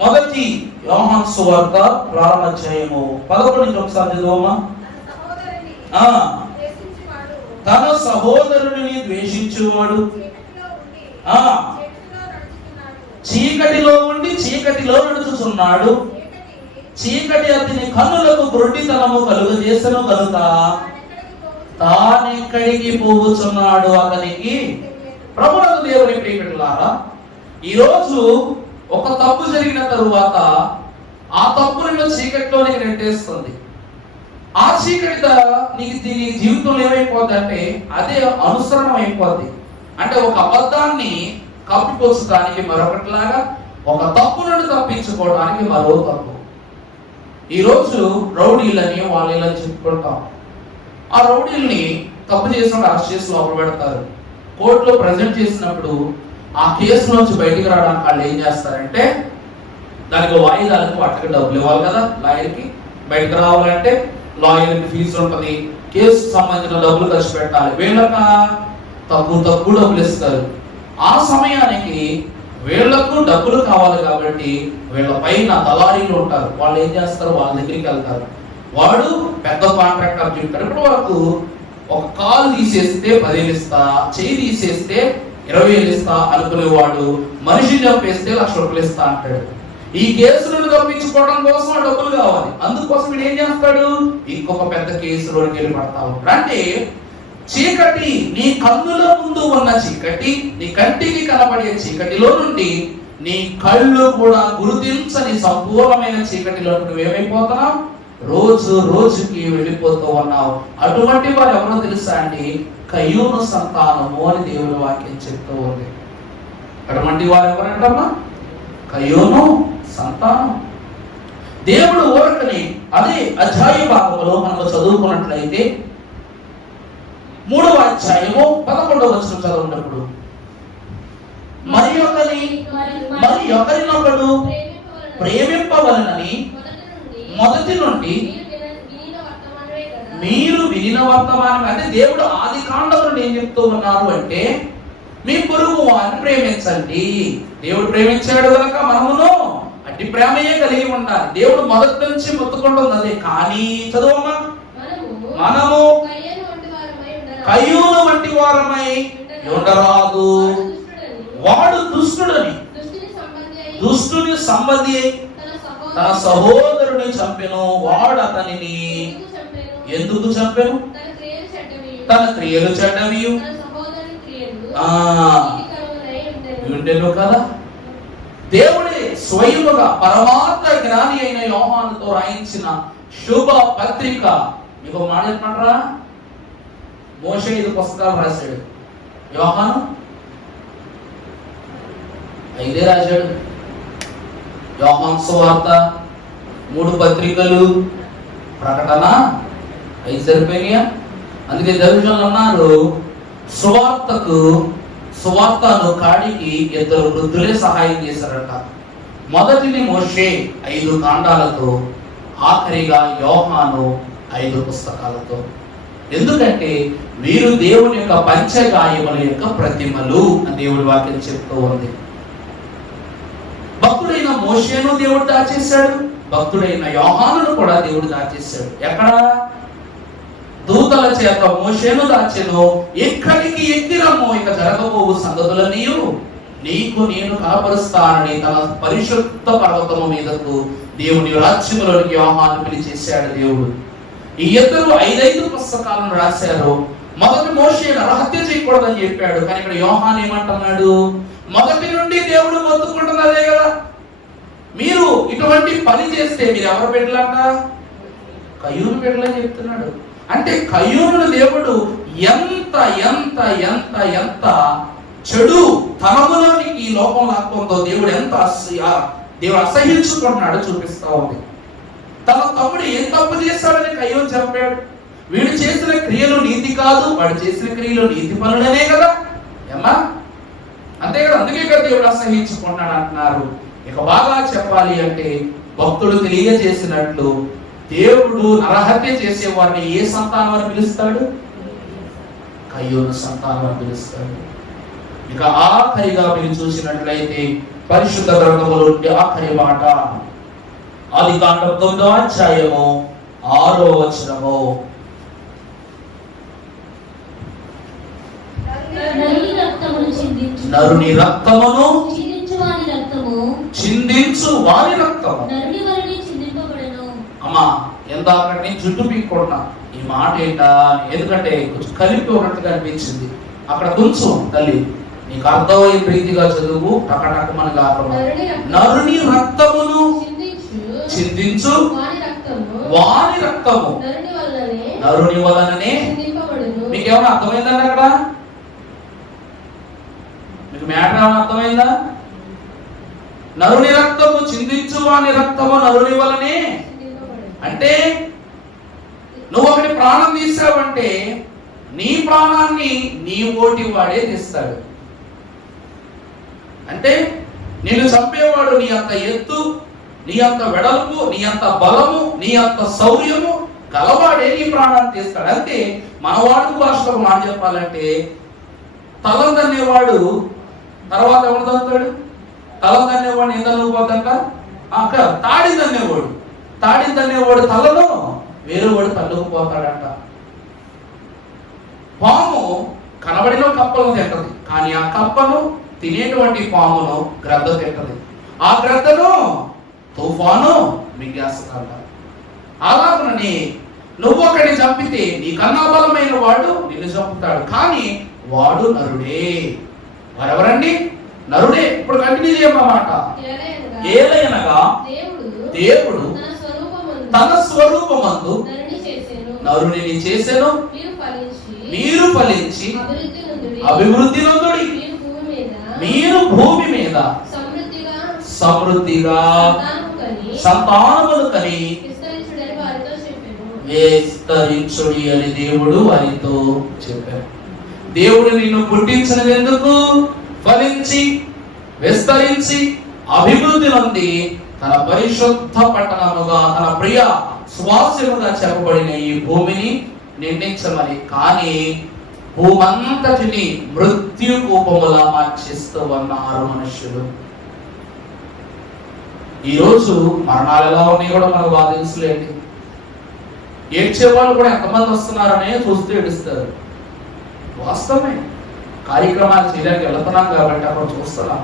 మొదటి యోహాను సువార్త ప్రారంభ అధ్యాయము 11 ఒకసారి చదువమ్మా. తన సహోదరుని ద్వేషించువాడు చీకటిలో ఉండి చీకటిలో నడుచుచున్నాడు. చీకటి అతని కన్నులకు గుడ్డితనము కలుగజేసెను కనుక తానెక్కడికి పోవుచున్నాడు అతనికి. ప్రభువునకు దేవుని ప్రియమిత్రులారా, ఈరోజు ఒక తప్పు జరిగిన తరువాత ఆ తప్పుని చీకటిలోనికి నెట్టేస్తుంది. ఆ చీకటి నీకు దీని జీవితంలో ఏమైపోద్ది అంటే అదే అనుసరణం అయిపోద్ది. అంటే ఒక అబద్ధాన్ని కప్పిపోచడానికి మరొకటిలాగా, ఒక తప్పు నుండి తప్పించుకోవడానికి మరో తప్పు. ఈరోజు రౌడీలని వాళ్ళని చెప్పుకుంటాం. ఆ రౌడీల్ని తప్పు చేసినప్పుడు అరెస్ట్ చేసి లోపల పెడతారు. కోర్టులో ప్రజెంట్ చేసినప్పుడు ఆ కేసు నుంచి బయటికి రావడానికి వాళ్ళు ఏం చేస్తారంటే దానికి వాయిదాలకు వాటికి డబ్బులు ఇవ్వాలి కదా. లాయర్కి బయటకు రావాలంటే లాయర్కి ఫీజు ఉంటుంది, కేసుకు సంబంధించిన డబ్బులు ఖర్చు పెట్టాలి. వీళ్ళక తక్కువ డబ్బులు ఇస్తారు. ఆ సమయానికి వీళ్లకు డబ్బులు కావాలి కాబట్టి వీళ్ళ పైన దళారీలు ఉంటారు. వాళ్ళు ఏం చేస్తారు? వాళ్ళ దగ్గరికి వెళ్తారు. వాడు పెద్ద కాంట్రాక్టర్ చెప్తారు. ఇప్పుడు వరకు ఒక కాలు తీసేస్తే 10,000 ఇస్తా, చేయి తీసేస్తే 20,000 ఇస్తా అనుకునేవాడు మనిషిని చంపేస్తే 1,00,000 రూపాయలు ఇస్తా అంటాడు. ఈ కేసులను తప్పించుకోవడం కోసం ఆ డబ్బులు కావాలి. అందుకోసం వీడు ఏం చేస్తాడు, ఇంకొక పెద్ద కేసులోకి వెళ్ళి పడతా ఉంటాడు. అంటే చీకటి, నీ కన్నుల ముందు ఉన్న చీకటి, నీ కంటికి కనబడే చీకటిలో నుండి నీ కళ్ళు కూడా గుర్తించని సంపూర్ణమైన చీకటిలో నువ్వేమైపోతున్నావు, రోజు రోజుకి వెళ్ళిపోతూ ఉన్నావు. అటువంటి వారు ఎవరో తెలుసా అండి, కయ్యూను సంతానము అని దేవుని వాక్యం చెప్తూ ఉంది. అటువంటి వారు ఎవరంటమ్మా, కయ్యూను సంతానం. దేవుడు ఊరకని అదే అధ్యాయ భాగంలో మనం చదువుకున్నట్లయితే 3వ అధ్యాయము 11వ వచనం చదువుకున్నప్పుడు, మరి ఒకరినొకడు ప్రేమింపవలనని మొదటి నుండి మీరు వినిన వర్తమానం. అంటే దేవుడు ఆది కాండం నుండి ఏం చెప్తూ ఉన్నారు అంటే, మీ పొరుగు వారిని ప్రేమించండి. దేవుడు ప్రేమించాడు కనుక మనమును అట్టి ప్రేమయే కలిగి ఉండాలి. దేవుడు మొదటి నుంచి మొత్తుకుంటుంది అదే. కానీ చదువమ్మా, మనము కయ్యూను వంటి వారమై ఉండరాదు. వాడు దుష్టుని సంబంధి అయి తన సహోదరుని చంపెను. వాడు అతనిని ఎందుకు చంపెను, తన క్రియలు చెడ్డవి ఉండెను కదా. దేవుడే స్వయముగా పరమాత్మ జ్ఞాని అయిన యోహానుతో రాయించిన శుభ పత్రిక. మీకు మాట చెప్పమంటారా, మోషే 5 పుస్తకాలు రాశాడు, యోహాను 5 రాశాడు. యోహాను సువార్త 3 పత్రికలు, ప్రకటన 5 సరిపోయినాయా? అందుకే దర్శనం అన్నారు, సువార్తను కాడికి 2 వృద్ధులే సహాయం చేశారట. మొదటిది మోషే 5 కాండాలతో, ఆఖరిగా యోహాను 5 పుస్తకాలతో. ఎందుకంటే వీరు దేవుని యొక్క పంచగాయముల యొక్క ప్రతిమలు అని దేవుడి వాక్యం చెప్తూ ఉంది. భక్తుడైన మోషేను దేవుడు దాచేశాడు, భక్తుడైన యోహానును కూడా దేవుడు దాచేశాడు. ఎక్కడ? దూతల చేత మోషేను దాచెను. ఎక్కడికి ఎక్కిరమ్మో ఇక జరగబోవు సంగతులన్నీ నీకు నేను కనపరుస్తానని తన పరిశుద్ధ పర్వతము మీదకు దేవుని రాజ్యములోనికి యోహాను పిలిచేశాడు దేవుడు. ఈ 5 పుస్తకాలను రాశారు. మొదటి మోషే నరహత్య చేయకూడదని చెప్పాడు, కానీ ఇక్కడ యోహాను ఏమంటున్నాడు, మొదటి నుండి దేవుడు మొత్తుకుంటున్నదే కదా, మీరు ఇటువంటి పని చేస్తే మీరు ఎవరు బిడ్డలంట, కయ్యూను బిడ్డలని చెప్తున్నాడు. అంటే కయ్యూను దేవుడు ఎంత ఎంత ఎంత ఎంత చెడు తనములోనికి ఈ లోకం లాక్కుందో దేవుడు ఎంత దేవుడు అసహించుకుంటున్నాడు చూపిస్తా ఉంది. తన తమ్ముడు ఏం తప్పు చేస్తాడని కయ్యూను చెప్పాడు. వీడు చేసిన క్రియలు నీతి కాదు, వాడు చేసిన క్రియలు నీతి పనులనే కదా ఏమ్మా, అంతే కదా. అందుకే కదా దేవుడు అసహించుకుంటున్నాడు అంటున్నారు. ఇక బాగా చెప్పాలి అంటే భక్తుడు తెలియజేసినట్లు దేవుడు నరహత్య చేసే వారిని ఏ సంతానం అని పిలుస్తాడు, కయ్యూను సంతానం అని పిలుస్తాడు. ఇక ఆఖరిగా మీరు చూసినట్లయితే పరిశుద్ధ గ్రంథములో ఆఖరి మాట ఆదికాండం 9వ అధ్యాయము 6వ వచనము, నరుని రక్తమును చిందించు వారి రక్తము. అమ్మా ఎందాక నేను జుట్టు పీక్కుంటున్నా, ఈ మాట ఏంటా, ఎందుకంటే కొంచెం కలిపి ఉన్నట్టుగా అనిపించింది. అక్కడ కొంచెం తల్లి నీకు అర్థమయ్యే ప్రీతిగా చదువు, టకటకమని కాకుండా నరుని రక్తమును చిందించు వాని రక్తము నరుని వలననే. మీకేమైనా అర్థమైందండి అక్కడ? మీకు మ్యాటర్ ఏమైనా అర్థమైందా? నరుని రక్తము చిందించు వాని రక్తము నరుని వలనే అంటే నువ్వు ఒకటి ప్రాణం తీసావంటే నీ ప్రాణాన్ని నీ ఓటి వాడే తీస్తాడు. అంటే నిన్ను చంపేవాడు నీ అంత ఎత్తు, నీ అంత వెడల్పు, నీ అంత బలము, నీ అంత శౌర్యము గలవాడే నీ ప్రాణాన్ని తీస్తాడు. అంటే మన వాడుకు భాషలో మాట చెప్పాలంటే తలం తన్నేవాడు తర్వాత ఎవరు తగ్గుతాడు? తలం తన్నేవాడు ఎంత పోతాక తాడి తన్నేవాడు తలలో వేరేవాడు తల్లుకుపోతాడంట. పాము కనబడిన కప్పలను తింటది, కానీ ఆ కప్పను తినేటువంటి పామును గ్రద్ద తింటది. ఆ గ్రద్దను తుఫాను మింగేస్తుందంట. అలాగనని నువ్వు ఒకడిని చంపితే నీకన్నా బలమైన వాడు నిన్ను చంపుతాడు, కానీ వాడు నరుడే. వారెవరండి? నరుడే. ఇప్పుడు కంటిన్యూ చేయమాట. ఏలయనగా దేవుడు తన స్వరూపమందు నరుని చేసెను, మీరు ఫలించి అభివృద్ధి నొందుడి, మీరు భూమి మీద సమృద్ధిగా సంతానములు కని విస్తరించుడి అని దేవుడు వారితో చెప్పారు. దేవుడు నిన్ను పుట్టించినది ఎందుకు? ఫలించి విస్తరించి అభివృద్ధి నొంది తన పరిశుద్ధ పట్టణముగా, తన ప్రియ స్వాస్యముగా చెప్పబడిన ఈ భూమిని నిండించమని. కానీ భూమంతటిని మృత్యు కూపములా మార్చేస్తూ ఉన్నారు మనుషులు. ఈరోజు మరణాలు ఎలా ఉన్నాయి కూడా మనకు బాగా తెలుసులేండి. ఏడ్చే వాళ్ళు కూడా ఎంతమంది వస్తున్నారనే చూస్తూ ఏడుస్తారు. వాస్తవమే, కార్యక్రమాలు చేయడానికి వెళ్తున్నాం కాబట్టి అక్కడ చూస్తున్నాం.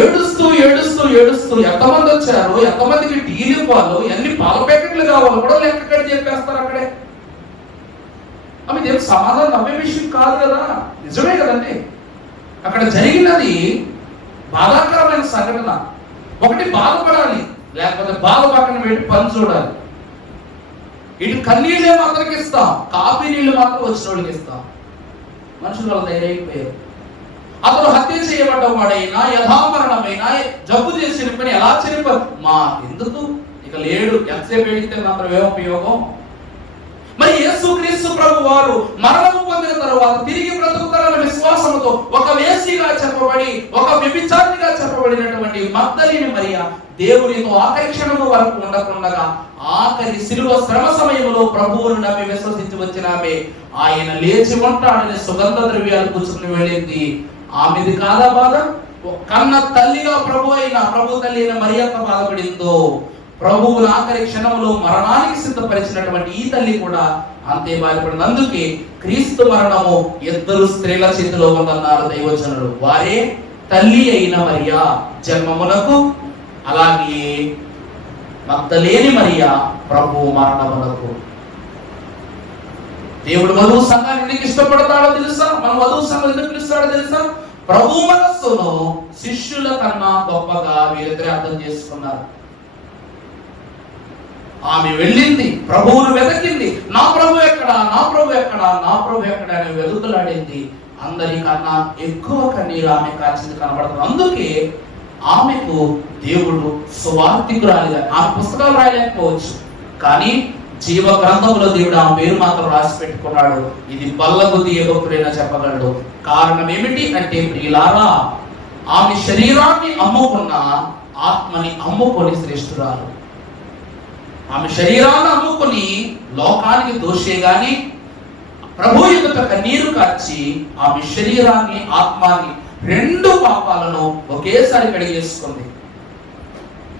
ఏడుస్తూ ఏడుస్తూ ఏడుస్తూ ఎంతమంది వచ్చారు, ఎంతమందికి టీలు వాళ్ళు, ఎన్ని పాల ప్యాకెట్లు కావాలి కూడా లెక్క కట్టి చెప్పేస్తారు అక్కడే. అవి దేవుడు సమాధానం నమ్మే విషయం కాదు కదా, నిజమే కదండి. అక్కడ జరిగినది బాధాకరమైన సంఘటన. ఒకటి బాధపడాలి, లేకపోతే బాధ పక్కన పెట్టి పని చూడాలి. ఇటు కన్నీళ్ళే మాత్రం ఇస్తాం, కాఫీ నీళ్లు మాత్రం వచ్చిన వాళ్ళకి ఇస్తాం. మనుషులు వాళ్ళ ధైర్యమైపోయారు. అతను హత్య చేయబడ్డ వాడైనా, యథామరణమైనా, జబ్బు చేసి చనిపోయిన ఎలా చనిపోయి మా ఎందుకు ఇక లేడు, ఎంతసేపు ఏడితే మాత్రం ఏ ఉపయోగం? మరి యేసుక్రీస్తు ప్రభు వారు మరణము పొందిన తరువాత తిరిగి బ్రతుకుతారన్న విశ్వాసంతో ఒక వేశ్యగా చెప్పబడి, ఒక వ్యభిచారిణిగా చెప్పబడినటువంటి మగ్దలేని మరియ దేవునితో ఆఖరి క్షణము వరకు ఉండకుండగా ఆఖరి శిలువ శ్రమ సమయంలో ప్రభువును నమ్మి విశ్వసించి వచ్చిన ఆమె ఆయన లేచి ఉంటాడని సుగంధ ద్రవ్యాలు కూర్చుని వెళ్ళింది. ఆమెది కాదా బాధ? కన్న తల్లిగా ప్రభు తల్లి అయిన మరి ఎంత బాధపడిందో, ప్రభువుల ఆఖరి క్షణంలో మరణానికి సిద్ధపరిచినటువంటి ఈ తల్లి కూడా అంతే బాధపడింది. అందుకే క్రీస్తు మరణము ఇద్దరు స్త్రీల చేతిలో ఉందన్నారు దైవజనులు. వారే తల్లి అయిన మరియా జన్మమునకు, అలాగే మగ్దలేని మరియా ప్రభు మరణమునకు. దేవుడు వధువు సంఘాన్ని ఎందుకు ఇష్టపడతాడో తెలుసా? మన వధువు సంఘం ఎందుకు పిలుస్తాడో తెలుసా? ప్రభు మనస్సును శిష్యుల కన్నా గొప్పగా వీరిద్దరే అర్థం చేసుకున్నారు. ఆమె వెళ్ళింది, ప్రభువును వెతికింది. నా ప్రభు ఎక్కడా, నా ప్రభు ఎక్కడా, నా ప్రభు ఎక్కడా అని వెతుకులాడింది. అందరికన్నా ఎక్కువ కన్నీరు ఆమె కాచింది కనబడుతుంది. అందుకే ఆమెకు దేవుడు సువార్తికురాలిగా, ఆమె పుస్తకాలు రాయలేకపోవచ్చు, కానీ జీవ గ్రంథంలో దేవుడు ఆమె పేరు మాత్రం రాసి పెట్టుకున్నాడు. ఇది బల్లగుద్ది ఏ భక్తుడైనా చెప్పగలడు. కారణం ఏమిటి అంటే, ప్రియులారా, ఆమె శరీరాన్ని అమ్ముకున్న ఆత్మని అమ్ముకొని శ్రేష్ఠురాలు. ఆమె శరీరాన్ని అమ్ముకుని లోకానికి దోషే గాని ప్రభు ఎదుట కన్నీరు కార్చి ఆమె శరీరాన్ని, ఆత్మాన్ని, రెండు పాపాలను ఒకేసారి కడిగేసుకుంది.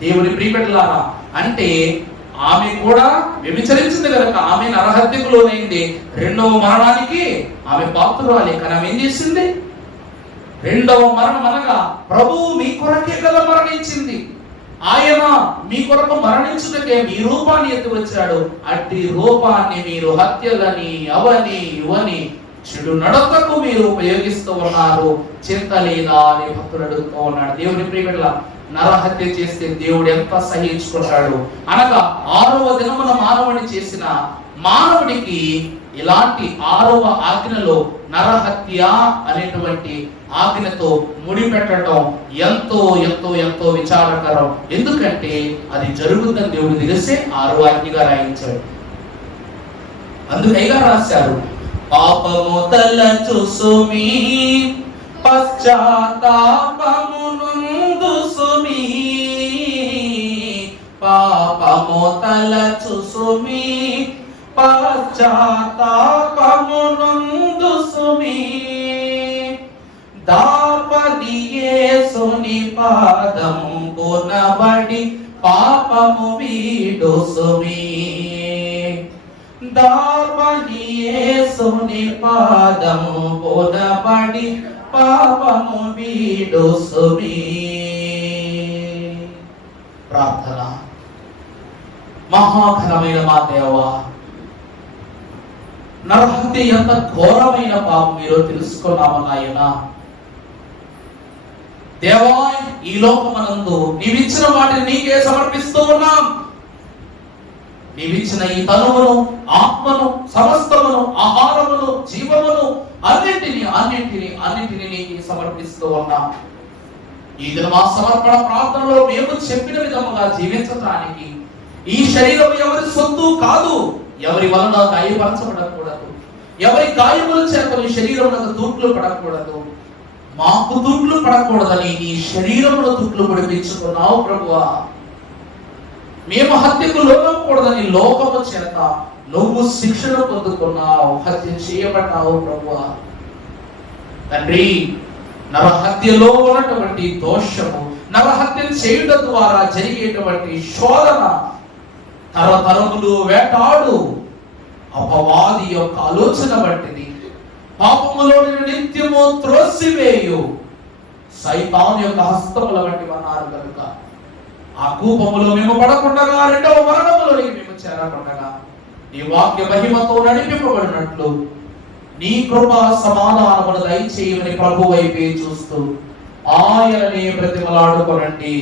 దేవుని ప్రియబిడ్డలారా, అంటే ఆమె కూడా వ్యభిచరించింది కనుక ఆమె నరహత్యకు లోనైంది. రెండవ మరణానికి ఆమె పాత్రురాలి. కానీ ఆమె ఏం చేసింది? రెండవ మరణం అనగా ప్రభువు మీ కొరకే కదా మరణించింది. ఆయన మీ కొరకు మరణించుటకే మీ రూపాన్ని ఎత్తి వచ్చాడు. అట్టి రూపాన్ని మీరు హత్యలని, అవని, ఇవని, చెడు నడతకు మీరు ఉపయోగిస్తూ ఉన్నారు. చింత లేదా అని భక్తుడు అడుగుతూ ఉన్నాడు. దేవుని ప్రియబిడ్డల, నరహత్య చేస్తే దేవుడు ఎంత సహించుకుంటాడు అనగా 6వ దినమున మానవుని చేసిన మానవుడికి ఇలాంటి 6వ ఆజ్ఞలో నరహత్య అనేటువంటి ఆజ్ఞతో ముడిపెట్టడం ఎంతో ఎంతో ఎంతో విచారకరం. ఎందుకంటే అది జరుగుతుందని దేవుడు తెలిసే 6వ ఆజ్ఞగా రాయించాడు. అందుకైగా రాశారు, పాపము తలచు సుమీ పశ్చాత్తాపమునందు సుమీ, పాపము తలచు సుమీ పశ్చాత్తాపమునందు సుమీ, దాపది యేసుని పాదము కొనబడి పాపము వీడు సుమీ, దాపది యేసుని పాదము కొనబడి పాపము వీడు సుమీ. ప్రార్థన. మహాఘనమైన మా దేవా, నరహత్య ఎంత ఘోరమైన పాపం మీరు తెలుసుకున్నాము నాయన. దేవా, ఈ లోకమనందు నీవిచ్చిన వాటిని నీకే సమర్పిస్తూ ఉన్నాం. నీవిచ్చిన ఈ తనువును, ఆత్మను, సమస్తమును, ఆహారమును, జీవమును అన్నింటినీ నీకే సమర్పిస్తూ ఉన్నాం. ఈ దిన మా సమర్పణ ప్రార్థనలో మేము చెప్పిన విధముగా జీవించడానికి ఈ శరీరం ఎవరి సొత్తు కాదు, ఎవరి వలన గాయపరచబడకూడదు, ఎవరి గాయముల చేత శరీరములకు తూట్లు పడకూడదు. మాకు తూట్లు పడకూడదని ఈ శరీరములో తూట్లు పడిపించుకున్నావు ప్రభువా. మేము హత్యకు లోనకూడదని లోకము చేత నువ్వు శిక్షను పొందుకున్నావు, హత్య చేయబడ్డావు ప్రభువా. తండ్రి, నరహత్యలో ఉన్నటువంటి దోషము, నరహత్య చేయడం ద్వారా జరిగేటువంటి శోధన, తరతరములు వేటాడు అపవాది యొక్క ఆలోచన వంటిది. పాపములో నిత్యము త్రోసివేయు సైతాను యొక్క హస్తముల వంటివి అన్నారు కనుక ఆ కూపములో మేము పడకుండా, రెండవ మరణములోనికి మేము చేరకుండా నీ వాక్య మహిమతో నడిపింపబడినట్లు నీ కృప సమాధానమును దయచేయమని ప్రభు వైపే చూస్తూ ఆయననే ప్రతిమలాడుకోనండి.